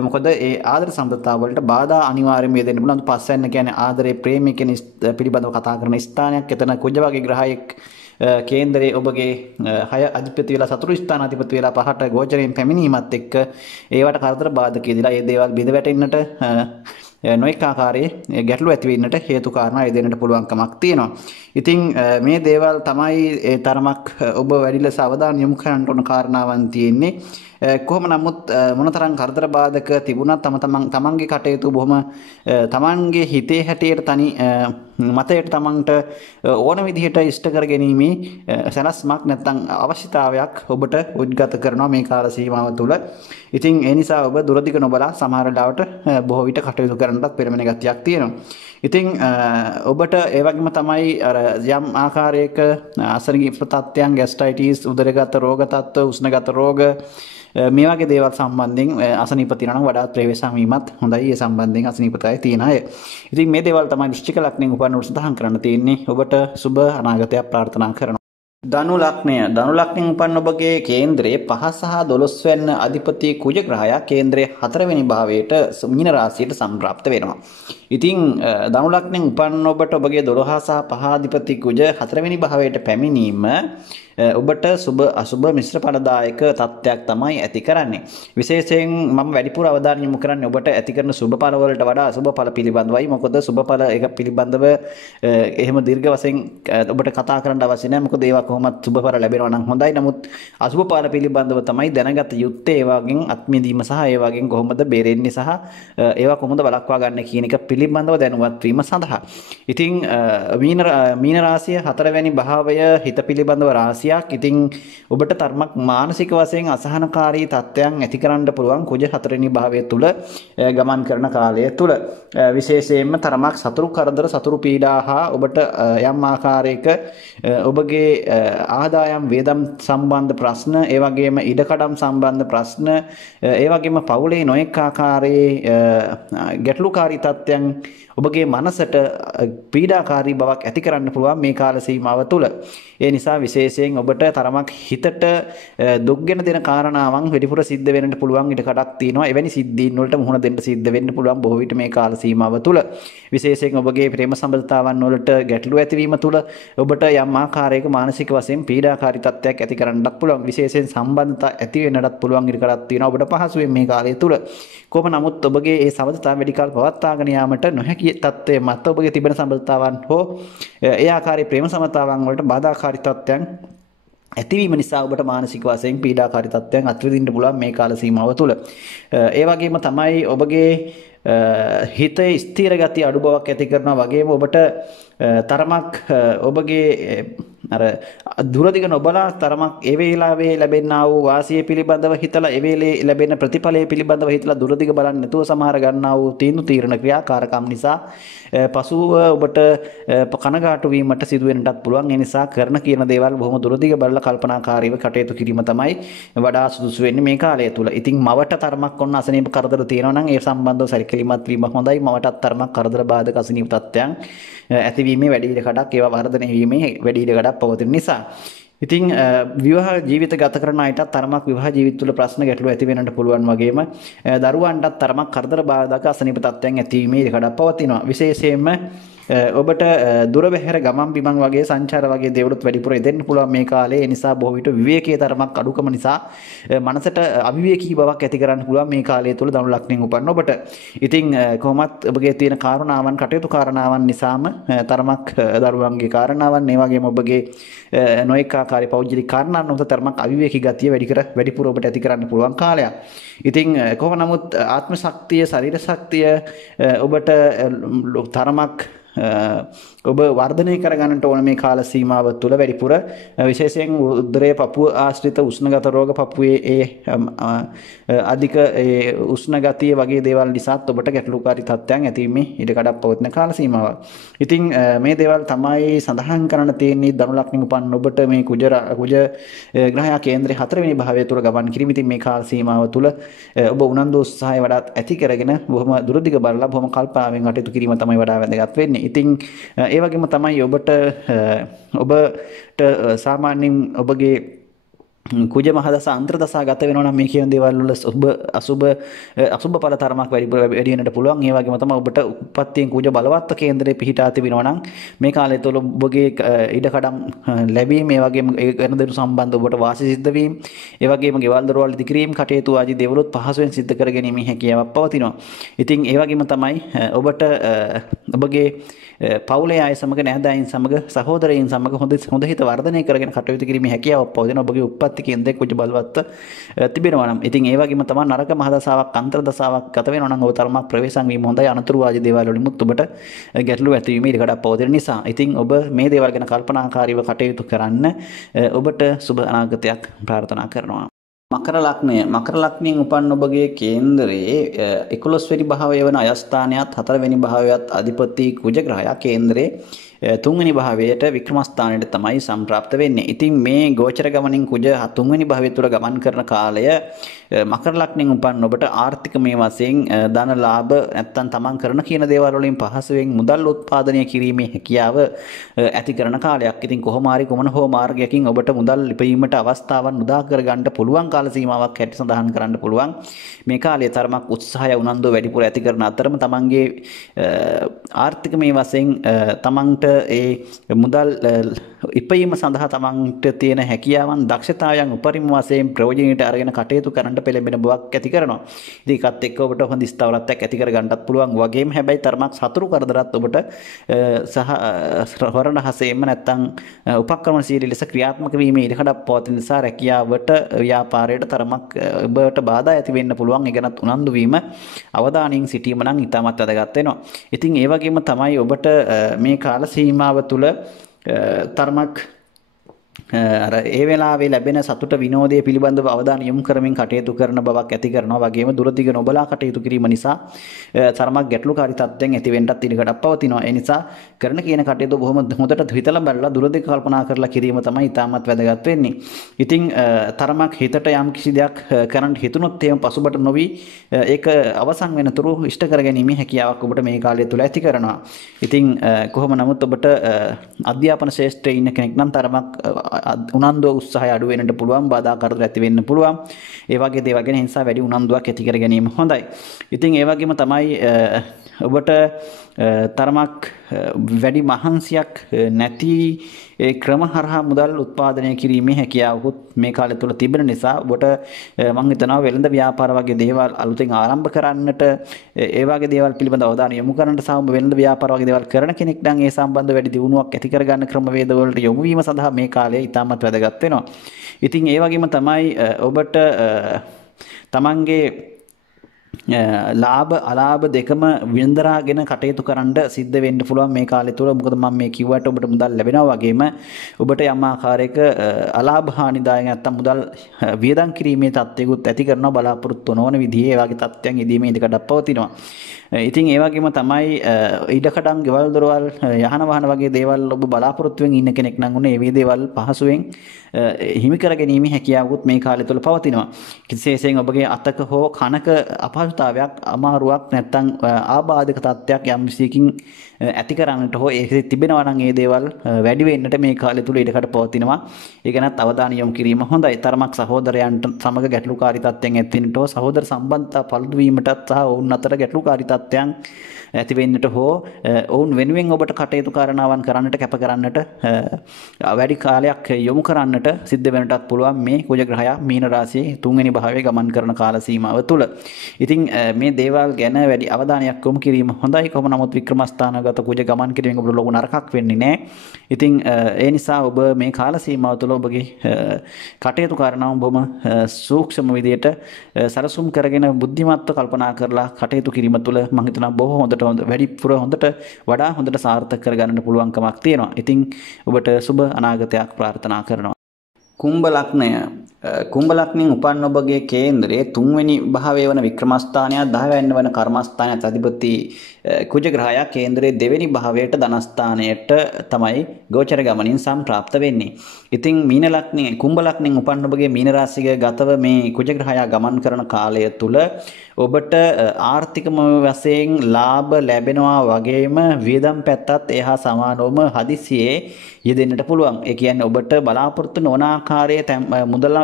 මොකද ඒ ආදර සම්බන්ධතාව වලට බාධා අනිවාර්යයෙන්ම දෙන්න පුළුවන්. පස්සෙන් කියන්නේ ආදරේ ප්‍රේමයේ කියන පිළිබඳව කතා කරන ස්ථානයක්. එතන කුජ වගේ ග්‍රහයෙක් කේන්දරයේ ඔබගේ 6 අධිපති වෙලා සතුරු ස්ථාන අධිපති වෙලා 5ට ගෝචරයෙන් පැමිණීමත් එක්ක ඒවට කරදර බාධක ඉදලා ඒ දේවල් බිඳ වැටෙන්නට නොඑක ආකාරයේ ගැටලු ඇති වෙන්නට හේතු කාරණා ඒ දෙන්නට පුළුවන්කමක් තියෙනවා. ඉතින් මේ දේවල් තමයි ඒ තරමක් ඔබ වැඩි ලෙස අවධානය යොමු කරන්න ඕන කාරණාවන් තියෙන්නේ. කොහොම නමුත් මොනතරම් කරදර බාධක තිබුණත් තමන්ගේ කටයුතු බොහොම තමන්ගේ හිතේ හැටියට තනි මතයට තමන්ට ඕන විදිහට ඉෂ්ට කරගැනීමේ සැලැස්මක් නැත්නම් අවශ්‍යතාවයක් ඔබට උද්ගත කරනවා මේ කාල සීමාව තුළ. ඉතින් ඒ නිසා ඔබ දුරදිග නොබලා සමහර ලාවට බොහෝ විට කටයුතු කරන්නත් පෙරමෙන ගතියක් තියෙනවා. ඉතින් ඔබට ඒ වගේම තමයි අර යම් ආකාරයක අසනීප තත්ත්වයන්, ગેස්ට්‍රයිටිස්, උදරගත රෝග තත්ත්ව, උෂ්ණගත රෝග මේ වගේ දේවල් සම්බන්ධයෙන් අසනීප තියෙනවා නම් වඩාත් ප්‍රවේශම් වීමත් හොඳයි. ඒ සම්බන්ධයෙන් අසනීපතයි තියෙන අය. ඉතින් මේ දේවල් තමයි වෘශ්චික ලග්නයෙන් උපන්නවට සඳහන් කරන්න තියෙන්නේ. ඔබට සුබ අනාගතයක් ප්‍රාර්ථනා කරනවා. ධනු ලග්නයෙන් උපන්න ඔබගේ කේන්ද්‍රයේ 5 සහ 12 වෙනි අධිපති කුජ ග්‍රහයා කේන්ද්‍රයේ 4 වෙනි භාවයට මීන රාශියට සම්ප්‍රාප්ත වෙනවා. ඉතින් ධනු ලග්නෙන් උපන්න ඔබට ඔබගේ 12 සහ 5 අධිපති කුජ 4 වෙනි භාවයට පැමිණීම ඔබට සුබ අසුබ මිශ්‍ර ඵලදායක තත්ත්වයක් තමයි ඇති කරන්නේ. විශේෂයෙන් මම වැඩිපුර අවධානය යොමු කරන්නේ ඔබට ඇති කරන සුබ ඵල වලට වඩා අසුබ ඵල පිළිබඳවයි. මොකද සුබ ඵල එක පිළිබඳව එහෙම දීර්ඝ වශයෙන් ඔබට කතා කරන්න අවශ්‍ය නැහැ. මොකද ඒවා කොහොමත් සුබ ඵල ලැබෙනවා නම් හොඳයි. නමුත් අසුබ ඵල පිළිබඳව තමයි දැනගත යුත්තේ. ඒ වගේන් අත්මිදීම සහ ඒ වගේන් කොහොමද බේරෙන්නේ සහ ඒවා කොහොමද වළක්වා ගන්න කියන එක පිළිබඳව දැනුවත් වීම සඳහා. ඉතින් මීන රාශිය 4 වෙනි භාවය හිත පිළිබඳව රාශිය ඉතින් ඔබට තරමක් මානසික වශයෙන් අසහනකාරී තත්ත්වයන් ඇති කරන්න පුළුවන් කුජ 4 වෙනි භාවය තුල ගමන් කරන කාලය තුල විශේෂයෙන්ම තරමක් සතුරු කරදර සතුරු පීඩා හා ඔබට යම් ආකාරයක ඔබගේ ආදායම් වේදම් සම්බන්ධ ප්‍රශ්න ඒ වගේම ඉඩකඩම් සම්බන්ධ ප්‍රශ්න ඒ වගේම පවුලේ නොඑක ආකාරයේ ගැටලුකාරී තත්ත්වයන් ඔබගේ මනසට පීඩාකාරී බවක් ඇති කරන්න පුළුවන් මේ කාල සීමාව තුළ. ඒ නිසා විශේෂයෙන් ඔබට තරමක් හිතට දුක්ගෙන දෙන කාරණාවන් වැඩිපුර සිද්ධ වෙන්නට පුළුවන් ඉඩ කඩක් තියෙනවා. එවැනි සිද්ධීන් වලට මුහුණ දෙන්න සිද්ධ වෙන්න පුළුවන් බොහෝ විට මේ කාල සීමාව තුළ. විශේෂයෙන් ඔබගේ ප්‍රේම සම්බන්ධතාවන් වලට ගැටලු ඇතිවීම තුළ ඔබට යම් ආකාරයක මානසික වශයෙන් පීඩාකාරී තත්ත්වයක් ඇති කරන්නත් පුළුවන්. විශේෂයෙන් සම්බන්ධතා ඇති වෙන්නටත් පුළුවන් ඉඩ කඩක් තියෙනවා ඔබට පහසුවෙන් මේ කාලය තුළ. කොහොම නමුත් ඔබගේ ඒ සම්බන්ධතාව වැඩි කාල පවත්වාගෙන යාමට නොහැකි තත්ත්වයේ මත ඔබගේ තිබෙන සම්බන්ධතාවන් හෝ ඒ ආකාරයේ ප්‍රේම සම්බන්ධතාවන් වලට බාධාකාරී තත්ත්වයන් ඇතිවීම නිසා ඔබට මානසික වශයෙන් පීඩාකාරී තත්ත්වයන් අත්විඳින්න පුළුවන් මේ කාල සීමාව තුළ. ඒ වගේම තමයි ඔබගේ හිතේ ස්ථිර ගතිය අඩු බවක් ඇති කරනවා වගේම ඔබට තරමක් ඔබගේ අර දුරදිග නොබලා තරමක් ඒ වේලාවේ ලැබෙනා වූ වාසිය පිළිබඳව හිතලා ඒ වේලේ ලැබෙන ප්‍රතිඵලය පිළිබඳව හිතලා දුරදිග බලන්නේ නැතුව සමහර ගන්නා වූ තීරණ ක්‍රියාකාරකම් නිසා පසුව ඔබට කනගාටු වීමට සිදු වෙන්නටත් පුළුවන්. ඒ නිසා කරන කියන දේවල් බොහොම දුරදිග බලලා කල්පනාකාරීව කටයුතු කිරීම තමයි වඩා සුදුසු වෙන්නේ මේ කාලය තුල. ඉතින් මවට තරමක් ඔන්න අසනීප කරදර තියෙනවා නම් ඒ සම්බන්ධව සැලකිලිමත් වීම හොඳයි. මවටත් තරමක් කරදර බාධක අසනීප තත්ත්වයන් ඇතිවීමේ වැඩි ඉඩ කඩක් ඒවා වර්ධනය වීමේ වැඩි ඉඩ කඩක් පවතින නිසා. ඉතින් විවාහ ජීවිත ගත කරන අයටත් තරමක් විවාහ ජීවිත තුළ ප්‍රශ්න ගැටලු ඇති වෙන්නට පුළුවන් වගේම දරුවන්ටත් තරමක් කරදර බාධක අසනීප තත්ත්වයන් ඇතිවීමේ ඉඩ කඩක් පවතිනවා. විශේෂයෙන්ම ඔබට දුර බැහැර ගමන් බිමන් වගේ සංචාර වගේ දේවලුත් වැඩිපුර එදෙන්න පුළුවන් මේ කාලේ. ඒ නිසා බොහෝ විට විවේකයේ තරමක් අඩුකම නිසා මනසට අවිවේකී බවක් ඇති කරන්න පුළුවන් මේ කාලය තුල ධනු ලග්නෙන් උපන්න ඔබට. ඉතින් කොහොමත් ඔබගේ තියෙන කාරණාවන් කටයුතු කාරණාවන් නිසාම තරමක් දරුවන්ගේ කාරණාවන් ඒ වගේම ඔබගේ නොඑක ආකාරයේ පෞද්ගලික කාරණාවන් උත තරමක් අවිවේකී ගතිය වැඩිපුර ඔබට ඇති කරන්න පුළුවන් කාලයක්. ඉතින් කොහොම නමුත් ආත්ම ශක්තිය ශරීර ශක්තිය ඔබට තරමක් ඔබ වර්ධනය කරගන්නට ඕන මේ කාල සීමාව තුළ වැඩිපුර විශේෂයෙන් උදරයේ පපුව ආශ්‍රිත උෂ්ණගත රෝග පපුවේ ඒ අධික උෂ්ණ ගතිය වගේ දේවල් නිසාත් ඔබට ගැටලුකාරී තත්ත්වයන් ඇතිවීමේ ඉඩ කඩක් පවතින කාල සීමාවක්. ඉතින් මේ දේවල් තමයි සඳහන් කරන්න තියෙන්නේ ධනු ලග්නෙ උපන් ඔබට මේ කුජ ග්‍රහයා කේන්ද්‍රයේ 4 වෙනි භාවය තුළ ගමන් කිරීම. ඉතින් මේ කාල සීමාව තුළ ඔබ උනන්දු උත්සාහය වඩාත් ඇති කරගෙන බොහොම දුරදිග බලලා බොහොම කල්පනාවෙන් කටයුතු කිරීම තමයි වඩා වැදගත් වෙන්නේ. ඉතින් ඒ වගේම තමයි ඔබට සාමාන්‍යයෙන් ඔබගේ කුජ මහදස අන්තර්දසා ගත වෙනවා නම් මේ කියන දේවල් වල අසුබ ඵල තරමක් වැඩි වෙන්නට පුළුවන්. ඒ වගේම තමයි ඔබට උප්පත්තියෙන් කුජ බලවත් කේන්දරේ පිහිටා තිබෙනවා නම් මේ කාලය තුළ ඔබගේ ඉඩකඩම් ලැබීම ඒ වගේම වෙන දෙනු සම්බන්ධ ඔබට වාසි සිද්ධ වීම ඒ වගේම ගෙවල් දොරවල් ඉදි කිරීම කටයුතු ආදී දේවලුත් පහසුවෙන් සිද්ධ කර ගැනීමේ හැකියාවක් පවතිනවා. ඉතින් ඒ වගේම තමයි ඔබට ඔබගේ පවුලේ අය සමග නැහැදායින් සමග සහෝදරයින් සමග හොඳ හිත වර්ධනය කරගෙන කටයුතු කිරීමේ හැකියාවක් පවතිනවා. ඔබගේ උප්පත්ති කේන්ද්‍රයේ කුජ බලවත් තිබෙනවා නම්. ඉතින් ඒ වගේම තමයි නරක මහදසාවක් අන්තර්දසාවක් ගත වෙනවා නම් ඔබ තරමක් ප්‍රවේශම් වීම හොඳයි. අනතුරු වාදී දේවල් වලිමුත් ඔබට ගැටලු ඇතිවීමේ ඉඩ කඩක් පවතින නිසා. ඉතින් ඔබ මේ දේවල් ගැන කල්පනාකාරීව කටයුතු කරන්න ඔබට සුබ අනාගතයක් ප්‍රාර්ථනා කරනවා. මකර ලග්නයෙන් උපන් ඔබගේ කේන්දරයේ 11 වෙනි භාවය වන අයස්ථානයත් 4 වෙනි භාවයත් අධිපති කුජ ග්‍රහයා කේන්දරේ තුන්වෙනි භාවයට වික්‍රමස්ථානයට තමයි සම්ප්‍රාප්ත වෙන්නේ. ඉතින් මේ ගෝචර ගමනින් කුජ තුන්වෙනි භාවය තුල ගමන් කරන කාලය මකර ලග්නෙන් උපන් ඔබට ආර්ථිකමය වශයෙන් ධන ලාභ නැත්තම් තමන් කරන කියන දේවල් වලින් පහසුවෙන් මුදල් උත්පාදනය කිරීමේ හැකියාව ඇති කරන කාලයක්. ඉතින් කොහොම හරි කොමන හෝ මාර්ගයකින් ඔබට මුදල් ඉපයීමට අවස්ථාවන් උදා කර ගන්න පුළුවන් කාල සීමාවක් හැටියට සඳහන් කරන්න පුළුවන්. මේ කාලයේ තරමක් උත්සාහය උනන්දුව වැඩිපුර ඇති කරන අතරම තමන්ගේ ආර්ථිකමය වශයෙන් තමන්ට ඒ මුදල් ඉපයීම සඳහා තමන්ට තියෙන හැකියාවන් දක්ෂතාවයන් උපරිම වශයෙන් ප්‍රයෝජනයට අරගෙන කටයුතු කරන්නට පෙළඹෙන බවක් ඇති කරනවා. ඉතින් ඒකත් එක්ක ඔබට හොඳ ස්ථාවරත්වයක් ඇති කර ගන්නත් පුළුවන් වගේම හැබැයි තරමක් සතුරු කරදරත් ඔබට සහ හොරණහසෙම නැත්තම් උපක්‍රමශීලී ලෙස ක්‍රියාත්මක වීමේ ඉඩකඩක් පවතින නිසා රැකියාවට ව්‍යාපාරයට තරමක් ඔබට බාධා ඇති වෙන්න පුළුවන්. ඒ ගැනත් උනන්දු වීම අවධානයෙන් සිටීම නම් ඉතාමත් වැදගත් වෙනවා. ඉතින් ඒ වගේම තමයි ඔබට මේ කාල සීමාව තුළ තරමක් අර ඒ වෙලාවේ ලැබෙන සතුට විනෝදයේ පිළිබඳව අවධානය යොමු කරමින් කටයුතු කරන බවක් ඇති කරනවා. වගේම දුරදිග නොබලා කටයුතු කිරීම නිසා තරමක් ගැටලුකාරී තත්ත්වයන් ඇති වෙන්නත් ඉඩකඩක් පවතිනවා. ඒ නිසා කරන කියන කටයුතු බොහොම හොඳට හිතලා බලලා දුරදිග කල්පනා කරලා කිරීම තමයි ඉතාමත් වැදගත් වෙන්නේ. ඉතින් තරමක් හිතට යම් කිසි දෙයක් කරන්න හිතුනොත් එහෙම පසුබට නොවි ඒක අවසන් වෙනතුරු ඉෂ්ට කරගැනීමේ හැකියාවක් ඔබට මේ කාලය තුල ඇති කරනවා. ඉතින් කොහොම නමුත් ඔබට අධ්‍යාපන ශාස්ත්‍රයේ ඉන්න කෙනෙක් නම් තරමක් උනන්දුව උත්සාහය අඩු වෙන්නට පුළුවන්, බාධා කරදර ඇති වෙන්න පුළුවන්. ඒ වගේ දේවල් ගැන නිසා වැඩි උනන්දුවක් ඇති කර ගැනීම හොඳයි. ඉතින් ඒ වගේම තමයි ඔබට තරමක් වැඩි මහන්සියක් නැති ක්‍රම හරහා මුදල් උත්පාදනය කිරීමේ හැකියාවකුත් මේ කාලය තුල තිබෙන නිසා ඔබට මම හිතනවා වෙළඳ ව්‍යාපාර වගේ දේවල් අලුතෙන් ආරම්භ කරන්නට ඒ වගේ දේවල් පිළිබඳව අවධානය යොමු කරන්නට සහ ඔබ වෙළඳ ව්‍යාපාර වගේ දේවල් කරන කෙනෙක් නම් ඒ සම්බන්ධ වැඩි දියුණුවක් ඇති කරගන්න ක්‍රමවේද වලට යොමු වීම සඳහා මේ කාලය ඉතාමත් වැදගත් වෙනවා. ඉතින් ඒ වගේම තමයි ඔබට තමන්ගේ ලාභ අලාභ දෙකම වින්දරාගෙන කටයුතු කරන්න සිද්ධ වෙන්න පුළුවන් මේ කාලය තුල. මොකද මම මේ කිව්වට ඔබට මුදල් ලැබෙනවා වගේම ඔබට යම් ආකාරයක අලාභ හානිදායක නැත්තම් මුදල් වියදම් කිරීමේ තත්ත්වයකුත් ඇති කරනවා බලාපොරොත්තු නොවන විදිහේ ඒ වගේ තත්ත්වයන් ඉදීමේ ඉඩකඩක් පවතිනවා. ඉතින් ඒ වගේම තමයි ඉඩකඩම් ගෙවල් දොරවල් යහන වහන වගේ දේවල් ඔබ බලාපොරොත්තුෙන් ඉන්න කෙනෙක් නම් උනේ මේ දේවල් පහසුවෙන් හිමි කර ගැනීමේ හැකියාවකුත් මේ කාලය තුල පවතිනවා. කිසිසේසෙන් ඔබගේ අතක හෝ කනක අපහසුතාවයක් අමාරුවක් නැත්තම් ආබාධක තත්ත්වයක් යම් විශේෂකින් ඇති කරන්නට හෝ ඒක තිබෙනවා නම් ඒ දේවල් වැඩි වෙන්නට මේ කාලය තුල ඉඩකඩ පවතිනවා. ඒ ගැනත් අවධානය යොමු කිරීම හොඳයි. තරමක් සහෝදරයන්ට සමග ගැටලුකාරී තත්ත්වයන් ඇති වෙන්නට හෝ සහෝදර සම්බන්ධතා පළුදු වීමටත් සහ ඔවුන් අතර ගැටලුකාරී තත්ත්වයන් ඇති වෙන්නට හෝ ඔවුන් වෙනුවෙන් ඔබට කටයුතු කාරණාවන් කරන්නට කැප කරන්නට වැඩි කාලයක් යොමු කරන්නට සිද්ධ වෙන්නටත් පුළුවන් මේ කුජ ග්‍රහයා මීන රාශියේ තුන්වෙනි භාවයේ ගමන් කරන කාල සීමාව තුළ. ඉතින් මේ දේවල් ගැන වැඩි අවධානයක් යොමු කිරීම හොඳයි. කොහොම නමුත් වික්‍රමස්ථානගත කුජ ගමන් කිරීමෙන් ඔබට ලොකු නරකක් වෙන්නේ නැහැ. ඉතින් ඒ නිසා ඔබ මේ කාල සීමාව තුළ ඔබගේ කටයුතු කාරණාවන් බොහොම සූක්ෂම විදියට සරසුම් කරගෙන බුද්ධිමත්ව කල්පනා කරලා කටයුතු කිරීම තුළ මම හිතනවා බොහෝ හොඳට වැඩිපුර හොඳට වඩා හොඳට සාර්ථක කරගන්න පුළුවන්කමක් තියෙනවා. ඉතින් ඔබට සුබ අනාගතයක් ප්‍රාර්ථනා කරනවා. කුම්භ ලග්නය කුම්භ ලග්නෙන් උපන් ඔබගේ කේන්ද්‍රයේ තුන්වෙනි භාවය වන වික්‍රමස්ථානය 10 වෙනි වන කර්මස්ථානයත් අධිපති කුජ ග්‍රහයා කේන්ද්‍රයේ දෙවෙනි භාවයට ධනස්ථානයට තමයි ගෝචර ගමනින් සම්ප්‍රාප්ත වෙන්නේ. ඉතින් මීන ලග්නේ කුම්භ ලග්නෙන් උපන් ඔබගේ මීන රාශිය ගතව මේ කුජ ග්‍රහයා ගමන් කරන කාලය තුල ඔබට ආර්ථිකම වශයෙන් ලාභ ලැබෙනවා වගේම වියදම් පැත්තත් එහා සමානවම හදිසියේ යෙදෙන්නට පුළුවන්. ඒ කියන්නේ ඔබට බලාපොරොත්තු නොවන ආකාරයේ මුදල්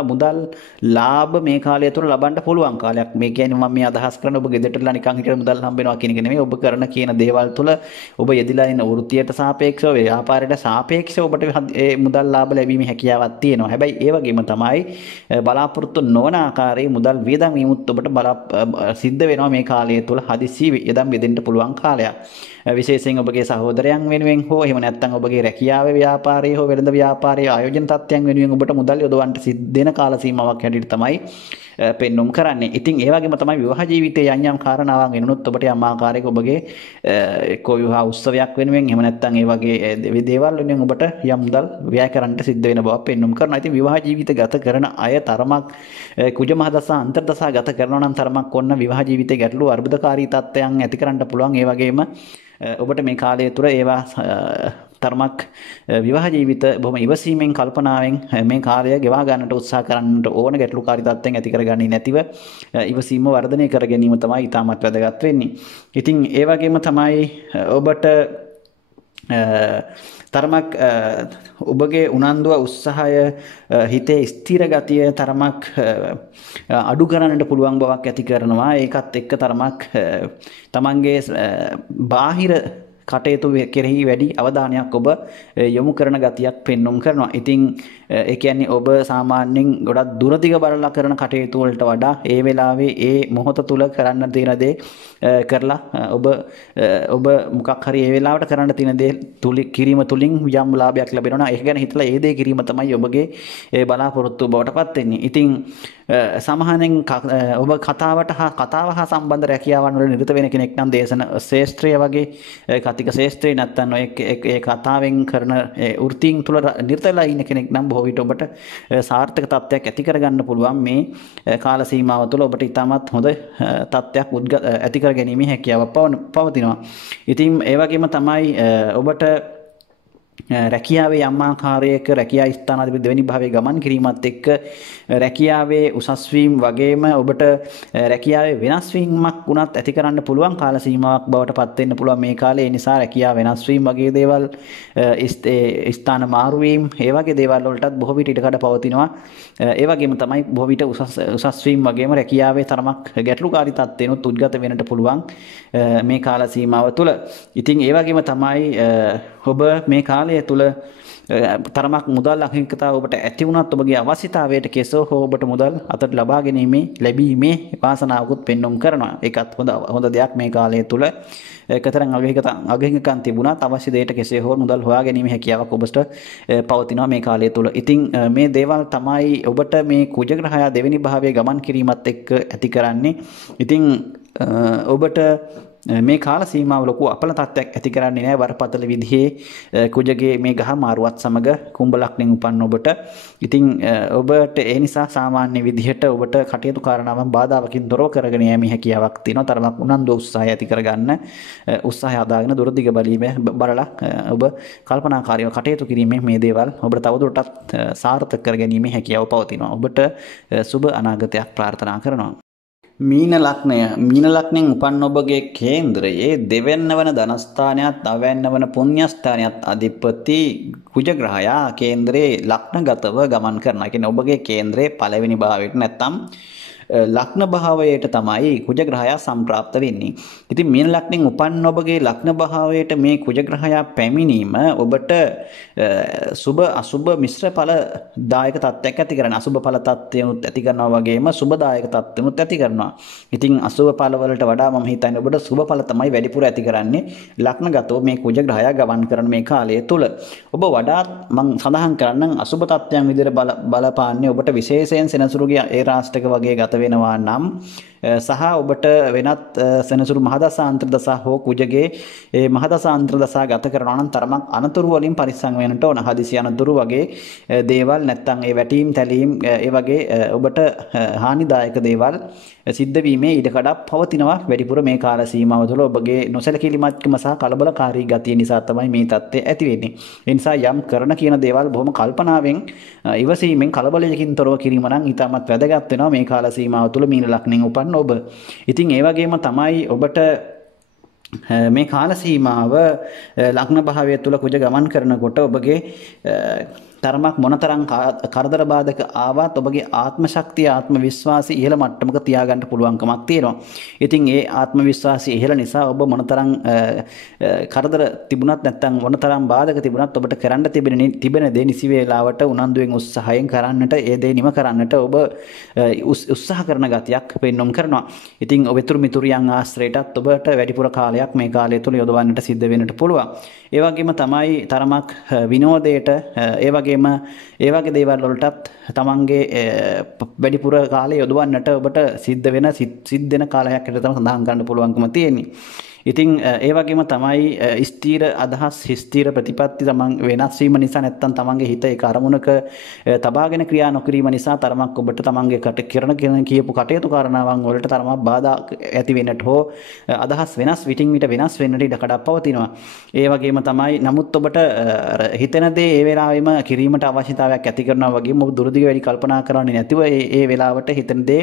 ලාභ මේ කාලය තුළ ලබන්න පුළුවන් කාලයක්. මේ කියන්නේ මම මේ අදහස් කරන්නේ ඔබ ගෙදරටලා නිකන් හිටියට මුදල් හම්බෙනවා කියන එක නෙමෙයි. ඔබ කරන කියන දේවල් තුළ ඔබ යෙදලා ඉන්න වෘත්තියට සාපේක්ෂව ව්‍යාපාරයට සාපේක්ෂව ඔබට ඒ මුදල් ලාභ ලැබීමේ හැකියාවක් තියෙනවා. හැබැයි ඒ වගේම තමයි බලාපොරොත්තු නොවන ආකාරයේ මුදල් වියදම් වීමුත් ඔබට සිද්ධ වෙනවා මේ කාලය තුළ හදිසි වියදම් යෙදෙන්න පුළුවන් කාලයක්. විශේෂයෙන් ඔබගේ සහෝදරයන් වෙනුවෙන් හෝ එහෙම නැත්නම් ඔබගේ රැකියාවේ ව්‍යාපාරයේ හෝ වෙළඳ ව්‍යාපාරයේ ආයෝජන තත්ත්වයන් වෙනුවෙන් ඔබට මුදල් යොදවන්න සිද්ධ වෙන කාල සීමාවක් හැටියට තමයි පෙන්눔 කරන්නේ. ඉතින් ඒ වගේම තමයි විවාහ ජීවිතයේ යම් කාරණාවන් වෙනුනොත් ඔබට යම් ආකාරයක ඔබගේ කොයි විවාහ උත්සවයක් වෙනුවෙන් එහෙම නැත්නම් ඒ වගේ දේවල් වෙනුවෙන් ඔබට යම් මුදල් වැය කරන්න සිද්ධ වෙන බව පෙන්눔 කරනවා. ඉතින් විවාහ ජීවිත ගත කරන අය තරමක් කුජ මහදසා අන්තර්දසා ගත කරනවා නම් තරමක් ඔන්න විවාහ ජීවිතයේ ගැටලු අර්බුදකාරී තත්ත්වයන් ඇති කරන්න පුළුවන්. ඒ වගේම ඔබට මේ කාලය තුර ඒවා තරමක් විවාහ ජීවිත බොහොම ඉවසීමෙන් කල්පනාවෙන් මේ කාර්යය ගෙවා ගන්නට උත්සාහ කරන්නට ඕන ගැටලුකාරී තත්ත්වෙන් ඇති කරගන්නේ නැතිව ඉවසීම වර්ධනය කර ගැනීම තමයි ඉතාමත් වැදගත් වෙන්නේ. ඉතින් ඒ වගේම තමයි ඔබට තරමක් ඔබගේ උනන්දුව උත්සාහය හිතේ ස්ථිර ගතිය තරමක් අඩු කරන්නට පුළුවන් බවක් ඇති කරනවා. ඒකත් එක්ක තරමක් තමන්ගේ බාහිර කටයුතු කෙරෙහි වැඩි අවධානයක් ඔබ යොමු කරන ගතියක් පෙන්눔 කරනවා. ඉතින් ඒ කියන්නේ ඔබ සාමාන්‍යයෙන් ගොඩක් දුරදිග බලලා කරන කටයුතු වලට වඩා ඒ වෙලාවේ ඒ මොහොත තුල කරන්න තියෙන දේ කරලා ඔබ මොකක් හරි ඒ වෙලාවට කරන්න තියෙන දේ කිරීම තුලින් යම් ලාභයක් ලැබෙනවා. ඒක ගැන හිතලා ඒ දේ කිරීම තමයි ඔබගේ බලාපොරොත්තු බවට පත් වෙන්නේ. ඉතින් සමහරෙන් ඔබ කතාව හා සම්බන්ධ රැකියාවන් වල නිරත වෙන කෙනෙක් නම් දේශන ශාස්ත්‍රය වගේ කතික ශාස්ත්‍රය නැත්තම් ඒ කතාවෙන් කරන වෘත්තීන් තුල නිරත වෙලා ඉන්න කෙනෙක් නම් බොහෝ විට ඔබට සාර්ථක තත්ත්වයක් ඇති කරගන්න පුළුවන්. මේ කාල සීමාව තුළ ඔබට ඉතාමත් හොඳ තත්ත්වයක් ඇති කර ගැනීමේ හැකියාවක් පවතිනවා. ඉතින් ඒ වගේම තමයි ඔබට රැකියාවේ යම් ආකාරයක රැකියා ස්ථානාධිපති දෙවෙනි භාවයේ ගමන් කිරීමත් එක්ක රැකියාවේ උසස් වීම වගේම ඔබට රැකියාවේ වෙනස් වීමක් වුණත් ඇති කරන්න පුළුවන් කාල සීමාවක් බවට පත් වෙන්න පුළුවන් මේ කාලේ. ඒ නිසා රැකියාව වෙනස් වීම වගේ දේවල් ස්ථාන මාරු වීම ඒ වගේ දේවල් වලටත් බොහෝ විට ඉඩකඩ පවතිනවා. ඒ වගේම තමයි බොහෝ විට උසස් වීම වගේම රැකියාවේ තරමක් ගැටලුකාරී තත්ත්වෙනුත් උද්ගත වෙන්නට පුළුවන් මේ කාල සීමාව තුළ. ඉතින් ඒ වගේම තමයි ඔබ මේ කාලය තුළ තරමක් මුදල් අහිමිකතාව ඔබට ඇති වුණත් ඔබගේ අවශ්‍යතාවයට කෙසෝ හෝ ඔබට මුදල් අතට ලබා ගැනීමේ ලැබීමේ වාසනාවකුත් පෙන්눔 කරනවා. ඒකත් හොඳ දෙයක් මේ කාලය තුළ. කතරම් අගහිඟකම් තිබුණත් අවශ්‍ය දෙයට කෙසේ හෝ මුදල් හොයා ගැනීමේ හැකියාවක් ඔබට පවතිනවා මේ කාලය තුළ. ඉතින් මේ දේවල් තමයි ඔබට මේ කුජග්‍රහයා දෙවෙනි භාවයේ ගමන් කිරීමත් එක්ක ඇති කරන්නේ. ඉතින් ඔබට මේ කාල සීමාව ලොකු අපල තත්ත්වයක් ඇති කරන්නේ නැහැ. වරපතල විදිහේ කුජගේ මේ ගහ මාරුවත් සමග කුම්භ ලග්නෙන් උපන්න ඔබට. ඉතින් ඔබට ඒ නිසා සාමාන්‍ය විදිහට ඔබට කටයුතු කාරණාවන් බාධාවකින් තොරව කරගෙන යෑමේ හැකියාවක් තියෙනවා. තරමක් උනන්දු උත්සාහය ඇති කරගන්න උත්සාහය අදාගෙන දුරදිග බලලා ඔබ කල්පනාකාරීව කටයුතු කිරීමෙන් මේ දේවල් ඔබට තවදුරටත් සාර්ථක කර ගැනීමේ හැකියාව පවතිනවා. ඔබට සුබ අනාගතයක් ප්‍රාර්ථනා කරනවා. මීන ලග්නයෙන් උපන් ඔබගේ කේන්ද්‍රයේ දෙවැන්න වන ධනස්ථානයත් නවැන්න වන පුණ්‍යස්ථානයත් අධිපති කුජග්‍රහයා කේන්ද්‍රයේ ලග්නගතව ගමන් කරනවා. කියන්නේ ඔබගේ කේන්ද්‍රයේ පළවෙනි භාවයට නැත්තම් ලග්න භාවයට තමයි කුජග්‍රහයා සම්ප්‍රාප්ත වෙන්නේ. ඉතින් මීන ලග්නෙන් උපන් ඔබගේ ලග්න භාවයට මේ කුජග්‍රහයා පැමිණීම ඔබට සුබ අසුබ මිශ්‍ර ඵල දායක තත්ත්වයක් ඇති කරනවා. අසුබ ඵල තත්ත්වයන්ත් ඇති කරනවා වගේම සුබ දායක තත්ත්වයන්ත් ඇති කරනවා. ඉතින් අසුබ ඵල වලට වඩා මම හිතන්නේ ඔබට සුබ ඵල තමයි වැඩිපුර ඇති කරන්නේ ලග්නගතව මේ කුජග්‍රහයා ගමන් කරන මේ කාලය තුල. ඔබ වඩාත් මම සඳහන් කරන්නම් අසුබ තත්ත්වයන් විදිහට බලපාන්නේ ඔබට විශේෂයෙන් සෙනසුරුගේ ඒ රාෂ්ටක වගේ ගත වෙනවා නම් සහ ඔබට වෙනත් සෙනසුරු මහදසාන්තර දසා හෝ කුජගේ ඒ මහදසාන්තර දසා ගත කරනවා නම් තරමක් අනතුරු වලින් පරිස්සම් වෙන්නට ඕන. හදිසි අනතුරු වගේ දේවල් නැත්තම් ඒ වැටීම් තැලීම් ඒ වගේ ඔබට හානිදායක දේවල් සිද්ධ වීමේ ඉඩකඩක් පවතිනවා වැඩිපුර මේ කාල සීමාව තුළ. ඔබගේ නොසැලකිලිමත්කම සහ කලබලකාරී ගතිය නිසා තමයි මේ තත්ත්වය ඇති වෙන්නේ. ඒ නිසා යම් කරන කියන දේවල් බොහොම කල්පනාවෙන් ඉවසීමෙන් කලබලයකින් තොරව කිරීම නම් ඉතාමත් වැදගත් වෙනවා මේ කාල සීමාව තුළ මීන ලග්නෙන් උපන්න ඔබ. ඉතින් ඒ වගේම තමයි ඔබට මේ කාල සීමාව ලග්න භාවය තුළ කුජ ගමන් කරනකොට ඔබගේ තරමක් මොනතරම් කරදර බාධක ආවත් ඔබගේ ආත්ම ශක්තිය ආත්ම විශ්වාසය ඉහළ මට්ටමක තියාගන්න පුළුවන්කමක් තියෙනවා. ඉතින් ඒ ආත්ම විශ්වාසය ඉහළ නිසා ඔබ මොනතරම් කරදර තිබුණත් නැත්නම් මොනතරම් බාධක තිබුණත් ඔබට කරන්න තිබෙන දේ නිසි වේලාවට උනන්දුවෙන් උත්සාහයෙන් කරන්නට ඒ දේ නිම කරන්නට ඔබ උත්සාහ කරන ගතියක් පෙන්වන්න කරනවා. ඉතින් ඔබ තුරු මිතුරියන් ආශ්‍රයයටත් ඔබට වැඩිපුර කාලයක් මේ කාලය තුල යොදවන්නට සිද්ධ වෙන්නට පුළුවන්. ඒ වගේම තමයි තරමක් විනෝදයට ඒ වගේම වගේම ඒ වගේ දේවල් වලටත් තමන්ගේ වැඩිපුර කාලය යොදවන්නට ඔබට සිද්ධ වෙන කාලයක් හැටියට තමයි සඳහන් කරන්න පුළුවන්කම තියෙන්නේ. ඉතින් ඒ වගේම තමයි ස්ථීර අදහස් ස්ථීර ප්‍රතිපත්ති තමන් වෙනස් වීම නිසා නැත්තම් තමන්ගේ හිත ඒක අරමුණක තබාගෙන ක්‍රියා නොකිරීම නිසා තරමක් ඔබට තමන්ගේ කරන කියපු කටයුතු කාරණාවන් වලට තරමක් බාධා ඇති වෙන්නට හෝ අදහස් විටින් විට වෙනස් වෙන්නට ඉඩ කඩක් පවතිනවා. ඒ වගේම තමයි නමුත් ඔබට හිතෙන දේ ඒ වෙලාවෙම කිරීමට අවශ්‍යතාවයක් ඇති කරනවා වගේම ඔබ දුරදිග වැඩි කල්පනා කරන්නේ නැතිව ඒ වෙලාවට හිතෙන දේ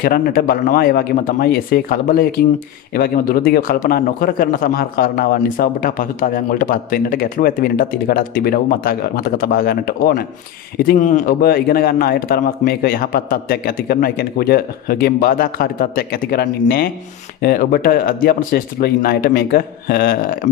කරන්නට බලනවා. ඒ වගේම තමයි එසේ කලබලයකින් ඒ වගේම දුරදිග කල්පනා නොකර කරන සමහර කාරණාවන් නිසා ඔබට පසුතාවයන් වලට පත් වෙන්නට ගැටලු ඇති වෙන්නටත් ඉඩ කඩක් තිබෙනව මතක තබා ගන්නට ඕන. ඉතින් ඔබ ඉගෙන ගන්න අයට තරමක් මේක යහපත් තත්ත්වයක් ඇති කරනවා. ඒ කියන්නේ කුජගෙන් බාධාකාරී තත්ත්වයක් ඇති කරන්නේ නැහැ. ඔබට අධ්‍යාපන ශාස්ත්‍රවල ඉන්න අයට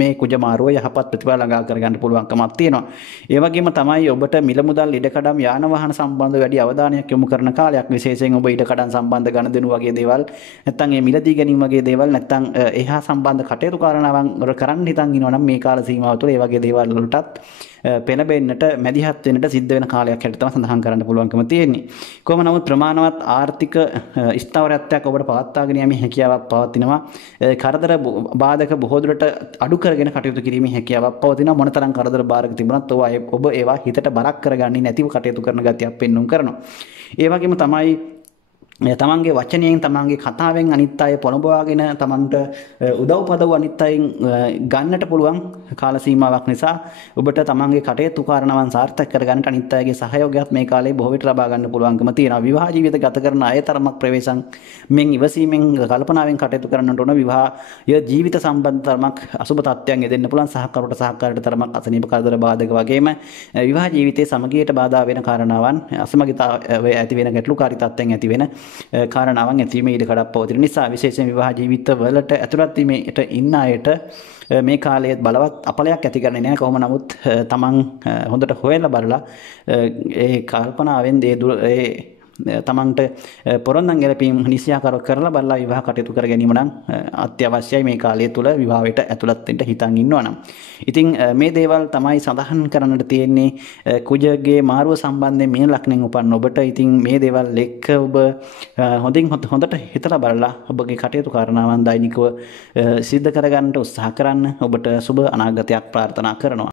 මේ කුජ මාරුව යහපත් ප්‍රතිඵල ළඟා කරගන්න පුළුවන්කමක් තියෙනවා. ඒ වගේම තමයි ඔබට මිල මුදල් ඉඩකඩම් යාන වාහන සම්බන්ධ වැඩි අවධානයක් යොමු කරන කාලයක්. විශේෂයෙන් ඔබ ඉඩකඩම් සම්බන්ධ ගනුදෙනු වගේ දේවල් නැත්නම් මේ මිලදී ගැනීම වගේ දේවල් නැත්නම් එහා සම්බන්ධ කටයුතු කාරණාවන් කරන්න හිතන් ඉනවා නම් මේ කාල සීමාව තුළ ඒ වගේ දේවල් වලටත් පෙළඹෙන්නට මැදිහත් වෙන්නට සිද්ධ වෙන කාලයක් හැටියට තමයි සඳහන් කරන්න පුළුවන්කම තියෙන්නේ. කොහොම නමුත් ප්‍රමාණවත් ආර්ථික ස්ථාවරත්වයක් ඔබට පවත්වාගෙන යීමේ හැකියාවක් පවතිනවා. කරදර බාධක බොහෝ දුරට අඩු කරගෙන කටයුතු කිරීමේ හැකියාවක් පවතිනවා. මොනතරම් කරදර බාධක තිබුණත් ඔබ ඒවා හිතට බරක් කරගන්නේ නැතිව කටයුතු කරන ගතියක් පෙන්වුම් කරනවා. ඒ වගේම තමයි තමන්ගේ වචනයෙන් තමන්ගේ කතාවෙන් අනිත් අය පොළඹවාගෙන තමන්ට උදව්පදව් අනිත් අයින් ගන්නට පුළුවන් කාල සීමාවක් නිසා ඔබට තමන්ගේ කටයුතු කාරණාවන් සාර්ථක කරගන්නට අනිත් අයගේ සහයෝගයත් මේ කාලේ බොහෝ විට ලබා ගන්න පුළුවන්කම තියෙනවා. විවාහ ජීවිත ගත කරන අය තරමක් ප්‍රවේශම් මෙන් ඉවසීමෙන් කල්පනාවෙන් කටයුතු කරන්නට ඕන. විවාහය ජීවිත සම්බන්ධ තරමක් අසුබ තත්ත්වයන් යෙදෙන්න පුළුවන්. සහකාරයට තරමක් අසනීප කරදර බාධක වගේම විවාහ ජීවිතයේ සමගියට බාධා වෙන කාරණාවන් අසමගිතාව ඇති වෙන ගැටලුකාරී තත්ත්වයන් ඇති වෙන කාරණාවන් ඇතිවීමේ ඉඩ කඩක් පවතින නිසා විශේෂයෙන් විවාහ ජීවිත වලට ඇතුළත් වීමට ඉන්න අයට මේ කාලයේ බලවත් අපලයක් ඇති කරන්නේ නැහැ. කොහොම නමුත් තමන් හොඳට හොයලා බලලා ඒ කල්පනාවෙන් තමන්ට පොරොන්දම් ගැලපීම් නිසියාකාරව කරලා බලලා විවාහ කටයුතු කර ගැනීම නම් අත්‍යවශ්‍යයි මේ කාලය තුල විවාහයට ඇතුළත් වෙන්න හිතන් ඉන්නවා නම්. ඉතින් මේ දේවල් තමයි සඳහන් කරන්නට තියෙන්නේ කුජගේ මාරුව සම්බන්ධයෙන් මේ ලක්ෂණෙන් උපන් ඔබට. ඉතින් මේ දේවල් එක්ක ඔබ හොඳට හිතලා බලලා ඔබගේ කටයුතු කාරණාවන් දෛනිකව සිද්ධ කරගන්නට උත්සාහ කරන්න. ඔබට සුබ අනාගතයක් ප්‍රාර්ථනා කරනවා.